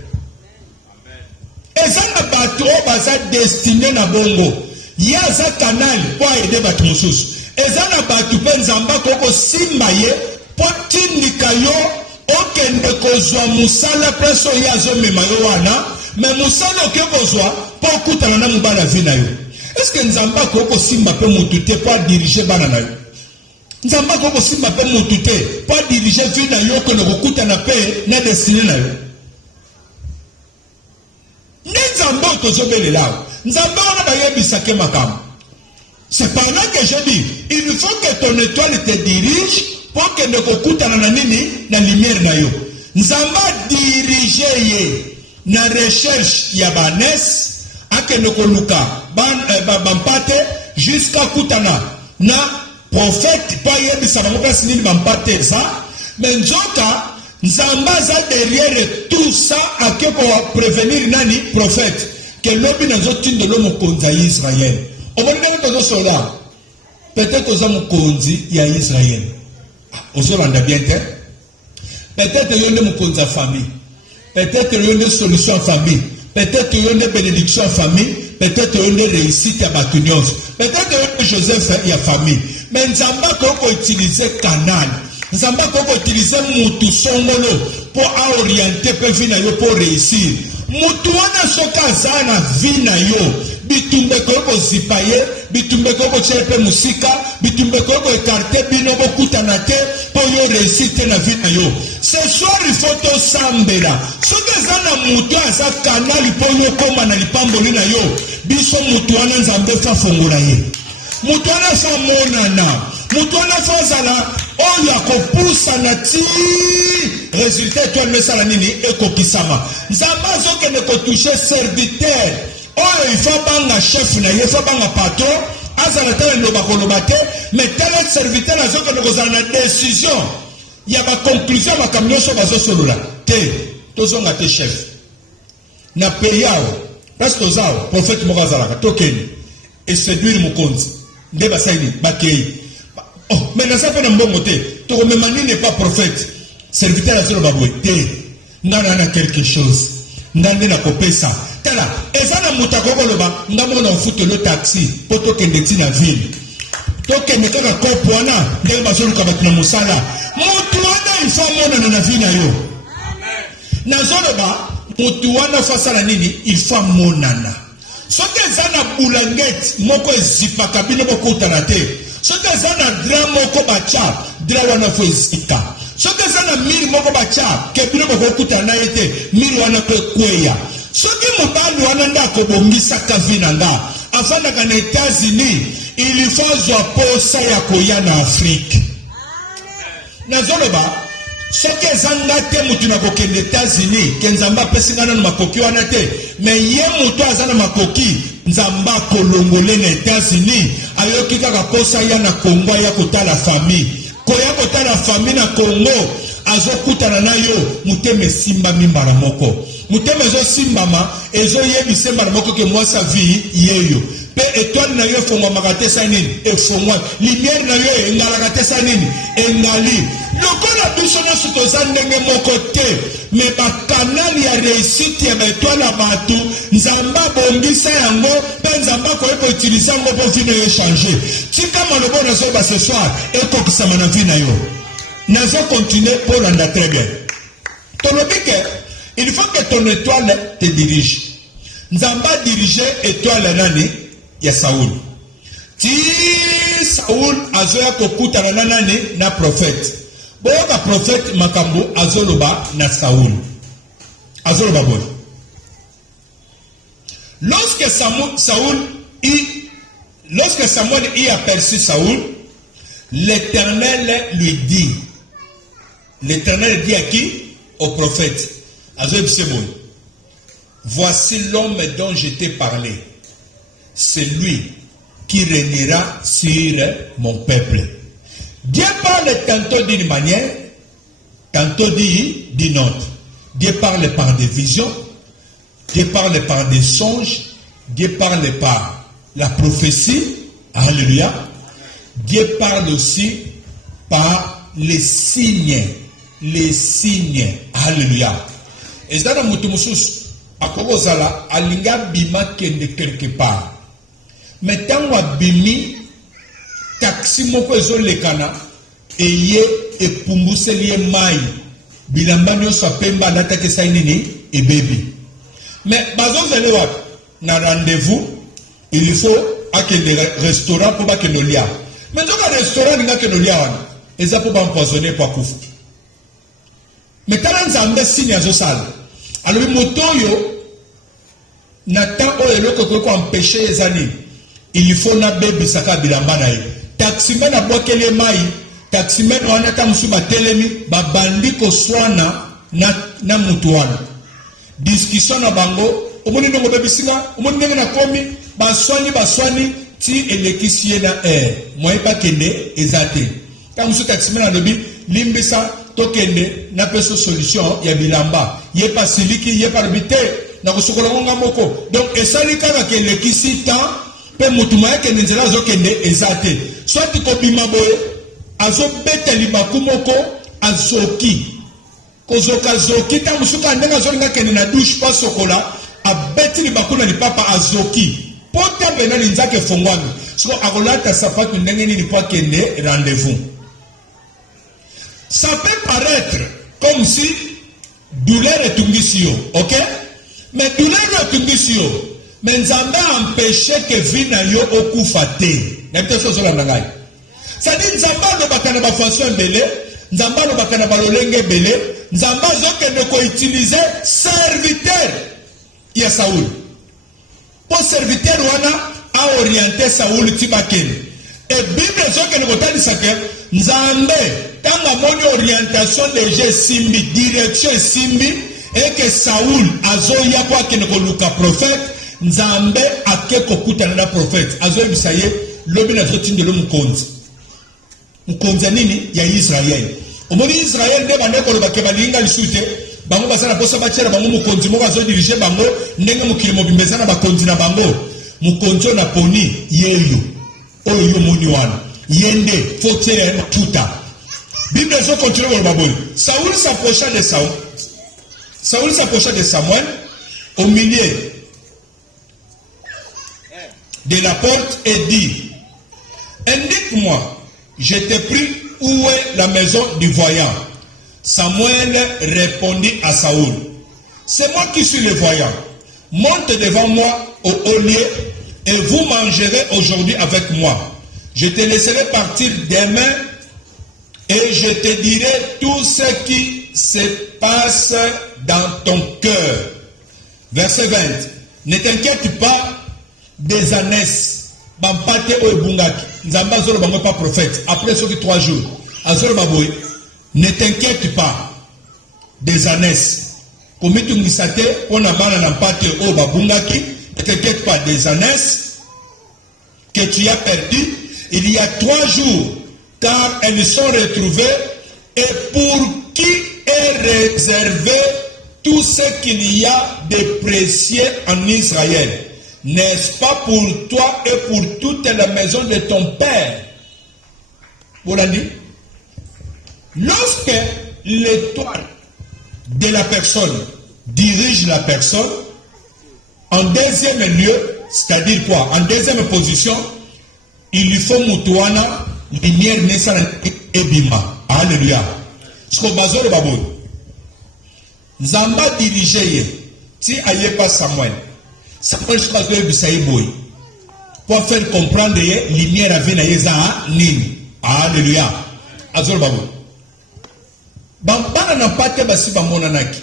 Ezana batu oyo baza destiné na bongo. Yaza canal pour aider batu mususu. Ezana batu pe nzamba koko simba ye po tindika yo okende kozwa musala preso yazo mema yo wana. Mais musala oke kozwa po kutana na mubala vie na yo. Est-ce que nzamba koko simba pe mutute po diriger bana na yo? Nzamba koko simba pe mutute po diriger vie na yo kono kokutana pe na destiné na yo. Nzamba tozobele lao. Nzamba wana bayebisa ke makam. C'est par là que je dis, il faut que ton étoile te dirige pour que ne kokutana na nini na lumière na yo. Nzamba dirige ye na recherche ya banes akende koluka bampate jusqu'à kutana na prophète pa yebisa bango kasi nini bampate za. Mais nzoka Nzamba za derrière tout ça ake ko prévenir nani prophète que lobi nazo tindo lo mokonzi ya Israël. Peut-être aux hommes konzi ya Israël. Aux hommes bien peut-être y a une famille. Peut-être y a une solution en famille. Peut-être y a une bénédiction en famille. Peut-être y a une réussite à Batunios. Peut-être y a Joseph et la famille. Mais nous avons utilisé canal. Nous avons utilisé Moutou Songolo pour orienter pour réussir. Moutou wana soka zana vina yo. Bitumbe koko zipaye, bitumbe koko chepe musika, bitumbe koko ekarte bino bokutana te po yo réussite na vie na yo. Ce soir il faut to sambela. Soka zana mutu asa kanali po yo koma na lipamboli na yo. Biso mutu wana nzambe fa fongola ye. Mutu wana sa monana. Mutu wana fa zala oyo akopusa na ti résultat toi mesala nini ekokisama. Nzamba zoke ne ko toucher serviteur. Oh, il faut banga chef na il faut banga patron azala tala loba koloba te mais tel serviteur azoka nokozala na décision ya ba conclusion ba kamioso bazo solola te tozonga te chef na peyao parce que zao prophète mokazala ka tokeni et séduire mokonzi nde basaini bakei oh mais na ça pe na mbongo te to memani n'est pas prophète serviteur azolo babwe te ngana na quelque chose ngande na kopesa tala ezana mutako koloba ngamo na mfuto le taxi poto kende tina ville tokende kaka kopo wana ndenge bazoluka bato na mosala mutu wana ifo mona na vie na yo na zoloba mutu wana fasala nini ifo monana soki ezana bulangeti moko ezipaka bino bokutana te soki ezana dra moko bacha dra wana fo ezika soki ezana miri moko bacha ke bino bokutana ye te miri wana pe kweya. Soki mobali wana nda kobongisa kavi na nga afandaka na États-Unis il faut zwa posa ya koya na Afrique. Nazoloba soki ezanga te mutu na kokende États-Unis ke nzamba pesinga na makoki wana te mais ye mutu azana makoki nzamba kolongole na États-Unis ayoki kaka posa ya na Congo ya kotala famille koya kotala famille na Congo azokutana na yo muteme simba mimbara moko muteme zo simbama ezo yebise mbara moko ke moi sa vie yeyo pe étoile na yo fongwa makate sanini e fongwa lumière na yo engala kate sanini engali lokola biso na suto za ndenge moko te mais ba canal ya réussite ya étoile ya batu nzamba bongisa yango pe nzamba ko eko utiliser ngo po vie na yo changer tika malobo na so ba ce soir ekokisama na vie na yo nazo continuer pour rendre très bien tolobike. Il faut que ton étoile te dirige. Nzamba dirige étoile nani ya Saoul. Ti Saoul azoya kokuta na nani na prophète. Boka prophète makambo azoloba na Saoul. Azoloba boy. Lorsque Samuel y aperçut Saoul, l'Éternel lui dit. L'Éternel dit à qui? Au prophète. Voici l'homme dont je t'ai parlé. C'est lui. qui régnera sur mon peuple. Dieu parle tantôt d'une manière, tantôt d'une autre. Dieu parle par des visions, Dieu parle par des songes, Dieu parle par la prophétie, alléluia. Dieu parle aussi par les signes, alléluia. Et ça, dans mon à Korozala, alinga bima kende quelque part. Mais tant wa bimi, taxi moko ezo lekana, eye epumbuse liye mai, bilamba nyoso apemba natake sainini, e baby. Mais bazo zele wap, na rendez-vous, il faut akende restaurant pour bakende lia. Mais donc un restaurant ninga kende lia wana, eza pour empoisonner pour kufu. Mais tant nzambe signe azo sala. Alors motoyo Nathan oyeloko ko empêcher les années. Il faut na baby saka bilamba na ye. Taximen abwakele mai, taximen wana ta musuba telemi ba bandi ko swana na mutu wana. Discussion na bango, omoni ndongo baby singa, omoni ndenge na komi, baswani ti elekisie na moye pa kende ezate. Ta musu taximen alobi limbisa tokende na peso solution ya bilamba. Ye pa siliki, ye pa bité. Na kusukola ngonga moko. Donc esali kaka ke lekisi temps pe mutuma yake nzela zo kende ezate. Soit ko bima boye azo beteli bakumoko azoki. Kozoka zoki ta musuka ndenga zo linga kende na douche pa sokola abeteli bakuna ni papa azoki. Pota bena linzake fongwami. So akolata sapatu ndenge ni pa kende rendez-vous. Ça peut paraître comme si douleur est tungisio, OK? Mais douleur est tungisio. Mais Nzambe a empêché que vie na yo okufa te. N'importe chose la nangai. Ça dit Nzambe no bakana ba façon belé, Nzambe no bakana ba lolenge belé, Nzambe zoke ne ko utiliser serviteur ya Saoul. Pour serviteur wana a orienté Saoul tibakene. Et Bible zoke ne ko tandisa ke Nzambe tanga moni orientation de simbi, direction simbi, et que Saoul azoya kwa kene ko luka prophète, Nzambe ake ko kutana na prophète, azoya bisaye lobi na zotinde lo mukonzi. Mukonzi nini ya Israël. Omoni Israël de bande ko loba ke balinga lisute, bango basana posa bachera bango mukonzi mo bazo diriger bango ndenge mukili mo bimbezana bakonzi na bango. Mukonzi na poni yeyo. Oyo moni wana. Yende fotere tuta. Bible zo continue le baboli. Saoul s'approcha de Saoul. Saoul s'approcha de Samuel au milieu de la porte et dit: indique-moi, je t'ai pris où est la maison du voyant. Samuel répondit à Saoul: c'est moi qui suis le voyant. Monte devant moi au haut lieu et vous mangerez aujourd'hui avec moi. Je te laisserai partir demain et je te dirai tout ce qui se passe dans ton cœur. Verset 20. Ne t'inquiète pas des ânesses. Bampate o ebungaki. Nzamba zolo bango pas prophète. Après ce 3 jours. Azolo baboy. Ne t'inquiète pas des ânesses. Komitu ngisate on a bana na mpate o babungaki. Ne t'inquiète pas des ânesses que tu as perdu. Il y a 3 jours. Car elles sont retrouvées et pour qui est réservé tout ce qu'il y a de précieux en Israël. N'est-ce pas pour toi et pour toute la maison de ton père? Voilà dit. Lorsque l'étoile de la personne dirige la personne, en deuxième lieu, c'est-à-dire quoi? En deuxième position, il lui faut mutuana lumière nessa ebima. Alléluia. Ce qu'on bazole baboy. Nzamba dirigé ti aye pas Samuel. Samuel se bazole bisaye boy. Pour faire comprendre lumière avait na yeza nini. Alléluia. Azole baboy. Bambana na pate basi bamona naki.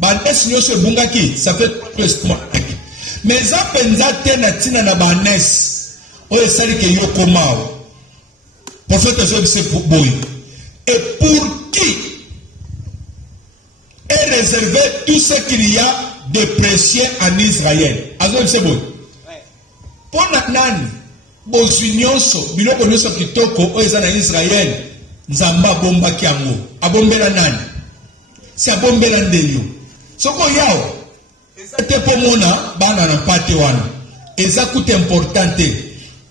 Banes nyoso bungaki, ça fait plus naki. Mais ça penza tena tina na banes. Oye sali ke yoko mao. Prophète c'est pour boy. Et pour qui est réservé tout ce qu'il y a de précieux en Israël? Azol c'est boy. Pour nani bozwi nyonso biloko nyonso kitoko oyo eza na Israel nzambe abombaki yango abombela nani si abombela nde yo soko yao eza te mpo mona bana na mpate wana eza kuta important te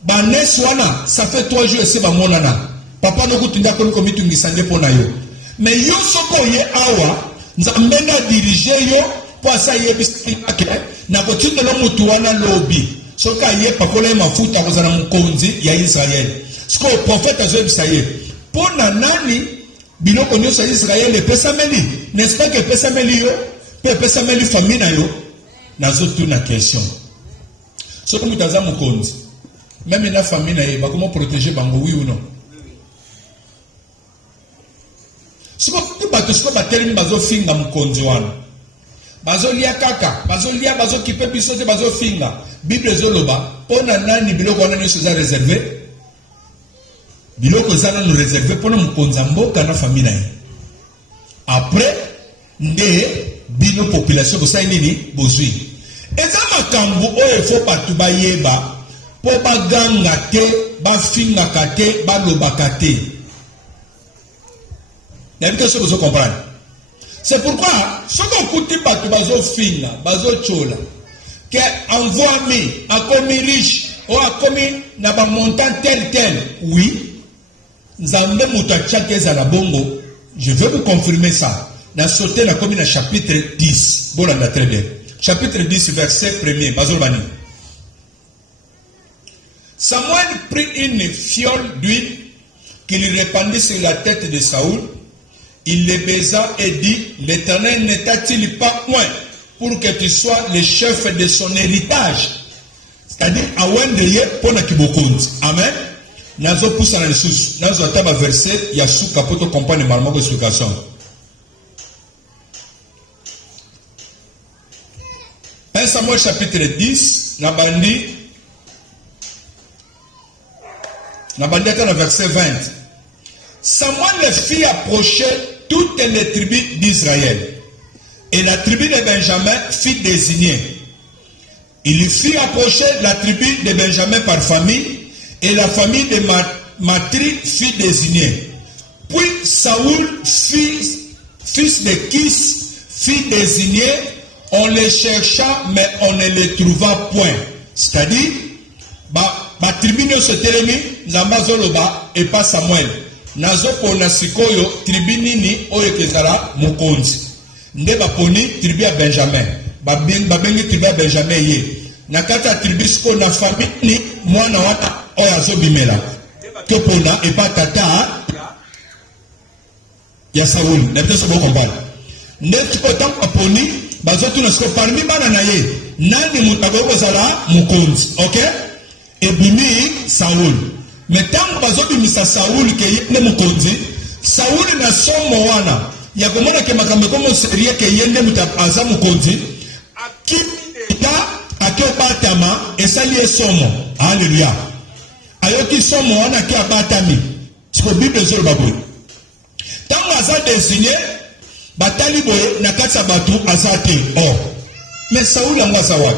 banes wana ça fait 3 jours ese bamonana papa nokutunda komi komitungisa nde mpo na yo mais yo soko oye awa nzambe na dirige yo mpo asa yebisake na kotindela motu wana lobi soki aye pakola ye mafuta akozala mokonzi ya Israel siko profete azoyebisa ye mpo na nani biloko nyonso ya Israel epesameli n'est-ce pas que epesameli yo mpe epesameli famille na yo nazotuna question soki moto aza mokonzi même na famille na ye bakoma protéger bango oui ou non siko bato siko batelemi bazofinga mokonzi wana bazolia kaka bazolia bazokipe biso te bazofinga bible ezoloba mpo na nani biloko wana nyonso eza réservé biloko eza nano réservé mpo na mokonzi ya mboka na famille na ye après nde bino population bosali nini bozwi eza makambo oyo efo bato bayeba mpo baganga te bafingaka te balobaka te nayebite so bozo comprendre. C'est pourquoi ce qu'on coûte pas tout bazo finga bazo chola que envoie-mi a commis riche ou a commis na ba montant tel oui nzambe mutachake za la bongo je veux vous confirmer ça na sauté na commis na chapitre 10 bon là très bien chapitre 10 verset 1er bazo bani Samuel prit une fiole d'huile qu'il répandit sur la tête de Saoul. Il le baisa et dit, l'Éternel ne t'a-t-il pas point pour que tu sois le chef de son héritage? C'est-à-dire, Awendeye pona kibokonzi. Amen. Nazo poussa na lissus. Nazo ataba verset, yasuka poto comprendre malmo explication. Un Samuel chapitre 10, Nabandi à la verset 20. Samuel fit approcher toutes les tribus d'Israël. Et la tribu de Benjamin fit désigner. Il fit approcher la tribu de Benjamin par famille. Et la famille de Matri fit désigner. Puis Saoul, fils de Kis, fit désigner. On les chercha, mais on ne les trouva point. C'est-à-dire, ba tribu ne se telemi, Zamba Zoloba et pas Samuel. Nazo pona sikoyo tribu nini oyo kezala mokonzi. Nde baponi tribu ya Benjamin. Babengi tribu ya Benjamin ye. Nakata tribu siko na famille ni mwana wana oyo azobimela. Ke pona et pas tata ya Saoul. Nde so bo comprendre. Nde tiko tango baponi bazotu na siko parmi bana na ye. Nani mutago kozala mokonzi. OK? Ebimi Saoul. Mais tant que bimisa Saoul ke yende mukonzi, Saoul na somo wana ya komona ke makambe komo serie ke yende mutapaza mukonzi, akita akobatama esali somo. Alléluia. Ayoki somo wana ki abatami. Tiko Bible zolo baboy. Tant aza désigné batali boye na katsa batu azate. Oh. Mais Saoul a moi sawa.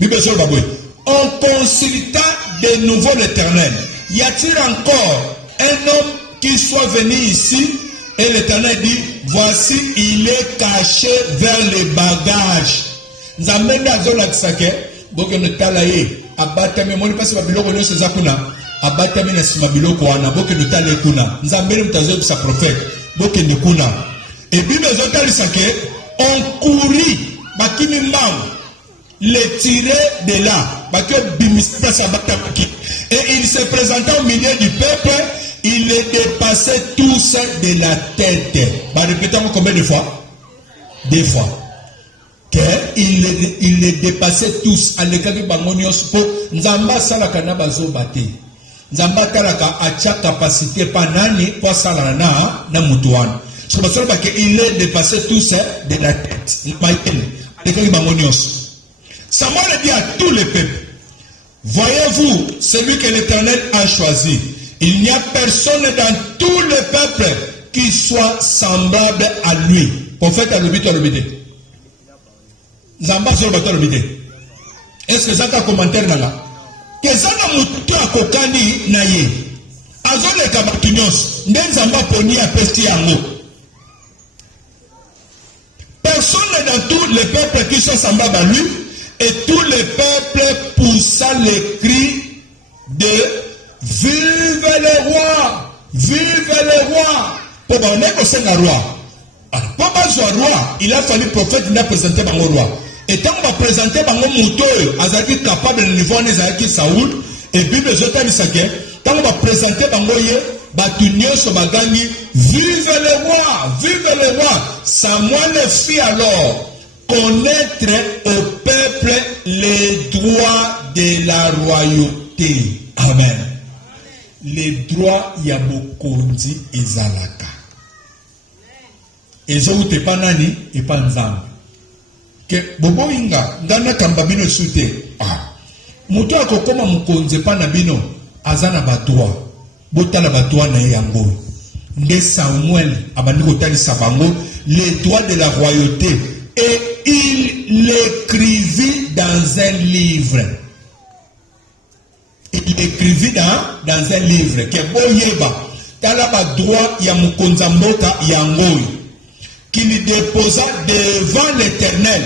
Bible zolo baboy. On consulta de nouveau l'Éternel. Y a-t-il encore un homme qui soit venu ici? Et l'Éternel dit, voici, il est caché vers les bagages. Nzambe azola tsake, boke no talaye, abatami moni pasi babiloko nyonso zakuna, abatami na sima biloko wana, boke no tale kuna. Nzambe mutazo sa prophète, boke ni kuna. Et Bible zotali sake, on courit, bakimi mbao, les tirer de là. Et il se présentait au milieu du peuple, il les dépassait tous de la tête. Répétons combien de fois? 2 fois. Il les dépassait tous. À l'écart du Bangonios, Nzamba Salakana Bazo Bate. Nzamba Talaka a cha capacité panani pour Salana na Mutuan. C'est pour ça qu'il les dépassait tous de la tête. À l'écart du Bangonios. Samuel dit à tous les peuples, voyez-vous celui que l'Éternel a choisi. Il n'y a personne dans tout le peuple qui soit semblable à lui. Prophète a l'obité. Zamba sur le l'obité. Est-ce que ça t'a commentaire là? kezana mutu akokani na ye azoleka bato nyonso nde nzambe poni apesi yango. Personne dans tous les peuples qui sont semblables à lui, et tous les peuples poussant les cris de vive le roi, vive le roi. Pour qu'on ait aussi un roi. Pour qu'on un roi, il a fallu prophète qui a présenté un roi. Et tant qu'on va présenter un mouton, il est capable de niveau de Saoul, et Bible tant qu'on va présenter un roi, Batunio Sobagani, vive le roi, vive le roi. Samuel fit alors connaître au peuple les droits de la royauté. Amen. Les droits yabokonzi ezalaka. Ezo utepa nani epa nzambe. Ke bobo inga ngana kambabino sute. Muto akokoma mukonze pa na bino azana batwa. Botala batwa na yango. Nde Samuel abandi kotalisa bango les droits de la royauté et il l'écrivit dans un livre. Il écrivit dans un livre que boyeba tala ba droit ya mukonza mboka yangoy qu'il déposa devant l'Éternel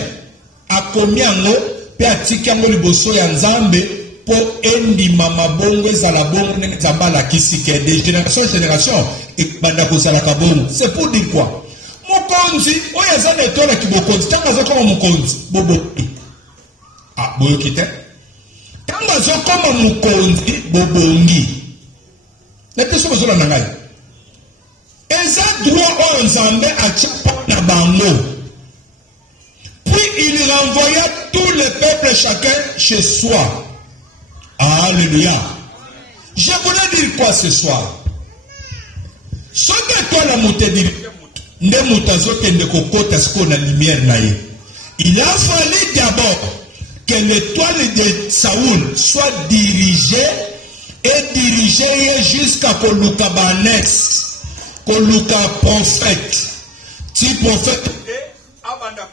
a komiango pe atikango liboso ya nzambe po endima mabongo ezala bongo nenge nzamba la kisike de génération en génération et banda kozala kabongo. C'est pour dire quoi? Mokonzi oya za netola ki bokonzi tanga za koma mokonzi bobo boyo kite tanga za koma mokonzi bobongi nete so bozola nangai eza droit oyo nzambe achipa na bango. Puis il renvoya tout le peuple chacun chez soi. Alléluia. Je voulais dire quoi ce soir? Ce que toi la montée dit ne moutazote ne kokota ce qu'on a lumière naïe. Il a fallu d'abord que l'étoile de Saoul soit dirigée jusqu'à Koluka Banès, Koluka prophète. Si prophète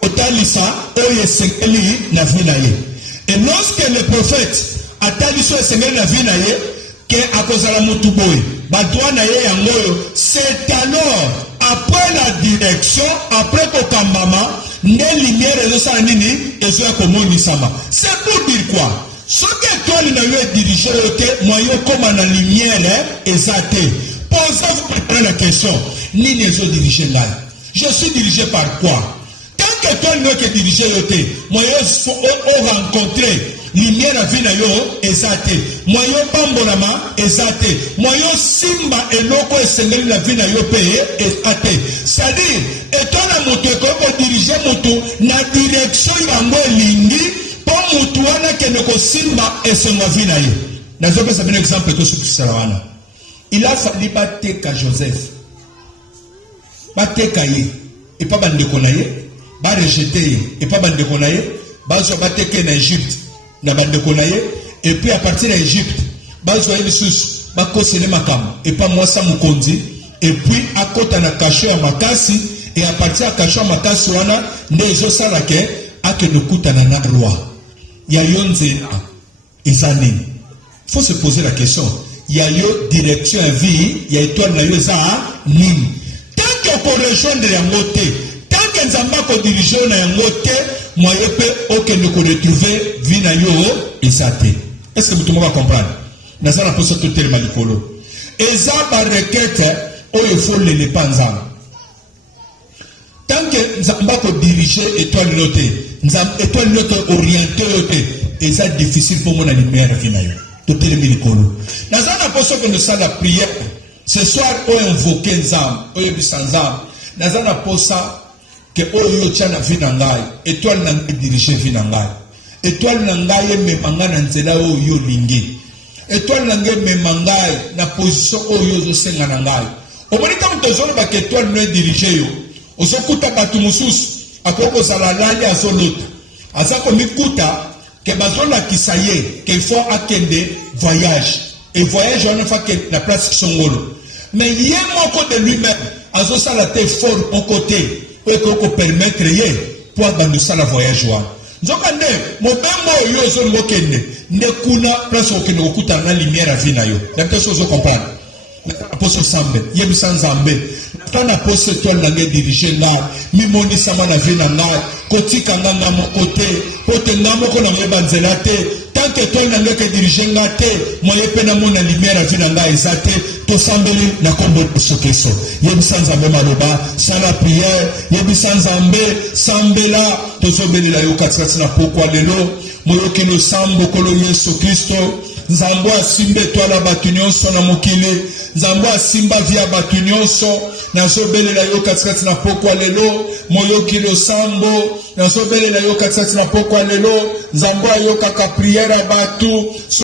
Otalisa Oyesekeli na vinaye. Et lorsque le prophète Ataliso Esekeli na vinaye, que akozala mutuboy, badwa na ye yangoyo, c'est alors après la direction, après Kokambama, ne lumière et ça nini, et ça comme sama. C'est pour dire quoi? Ce que toi il n'a eu dirigé au moyen comme la lumière et ça te. Posez-vous la question, ni les autres dirigés là. Je suis dirigé par quoi? Tant que toi il n'a que dirigé au thé, moyen au rencontré. Lumière à vina yo ezate moyo pambolama ezate moyo simba eloko esengeli na vina yo peye ezate. C'est-à-dire etona moto ko diriger moto na direction yango lingi po moto wana kene ko simba esenga vina yo. Nazo pesa un exemple to sur Salawana. Il a fallu bateka Joseph. Bateka ye et pas bande konaye, ba rejeter et pas bande konaye, ba so bateka en Égypte. Et puis à partir d'Égypte, et pas moi ça mukonzi, et puis à côté na caché à makasi, et à partir à caché à makasi wana, nezo salake, à que nous coûte à nana roi. Il y a yonze izani. Faut se poser la question. Il y a yo direction à vie, il y a étoile na yo za nim. Tant qu'on peut rejoindre la montée, tant que nzamba ko diriger na montée, moi je peux aucun ne retrouver vina yo et ça te. Est-ce que vous va comprendre? Nazala pour ce tout le malikolo. Et ça par requête où il faut les panzam. Tant que nzamba ko diriger étoile noté, étoile noté orienté noté, et ça difficile pour mon lumière vina yo. Tout le malikolo. Nazala pour ce que nous ça la prière. Ce soir où invoquer nzam, où bisanzam. Nazala pour ça que oyo tchana vinangai étoile na diriger vinangai étoile na ngai me manga na nzela oyo lingi étoile na ngai me mangai na position oyo zo senga na ngai omonita mtozolo ba que étoile na diriger yo osokuta batu mususu akoko sala lali azolota azako mikuta que bazola kisaye qu'il faut akende voyage et voyage on fa que la place songolo mais yé moko de lui-même azosala te fort au côté pour qu'on permettre pour dans ça la voyage. nzokande mobembo yo zo ngokende ne kuna place okende okuta na lumière à vie na yo la personne zo comprendre aposo sambe yebisa nzambe tana pose toi na nge diriger nga mimoni sama na vie na nga kotika nga mokote pote nga moko na yeba nzela te tant que toi na nge ke diriger nga te moye pe na mona lumière à vie na nga ezate to sambeli na kombo sokeso yebisa nzambe maloba sala prière yebisa nzambe sambela to sobelela yo katikati na pokwa lelo moyoki no sambo kolo Yesu Kristo nzambo asimbe twala batu nyonso na mokili nzambo asimba via batu nyonso nazobelela yo katikati na pokwa lelo moyoki lo sambo nazobelela yo katikati na pokwa lelo nzambo ayokaka prière batu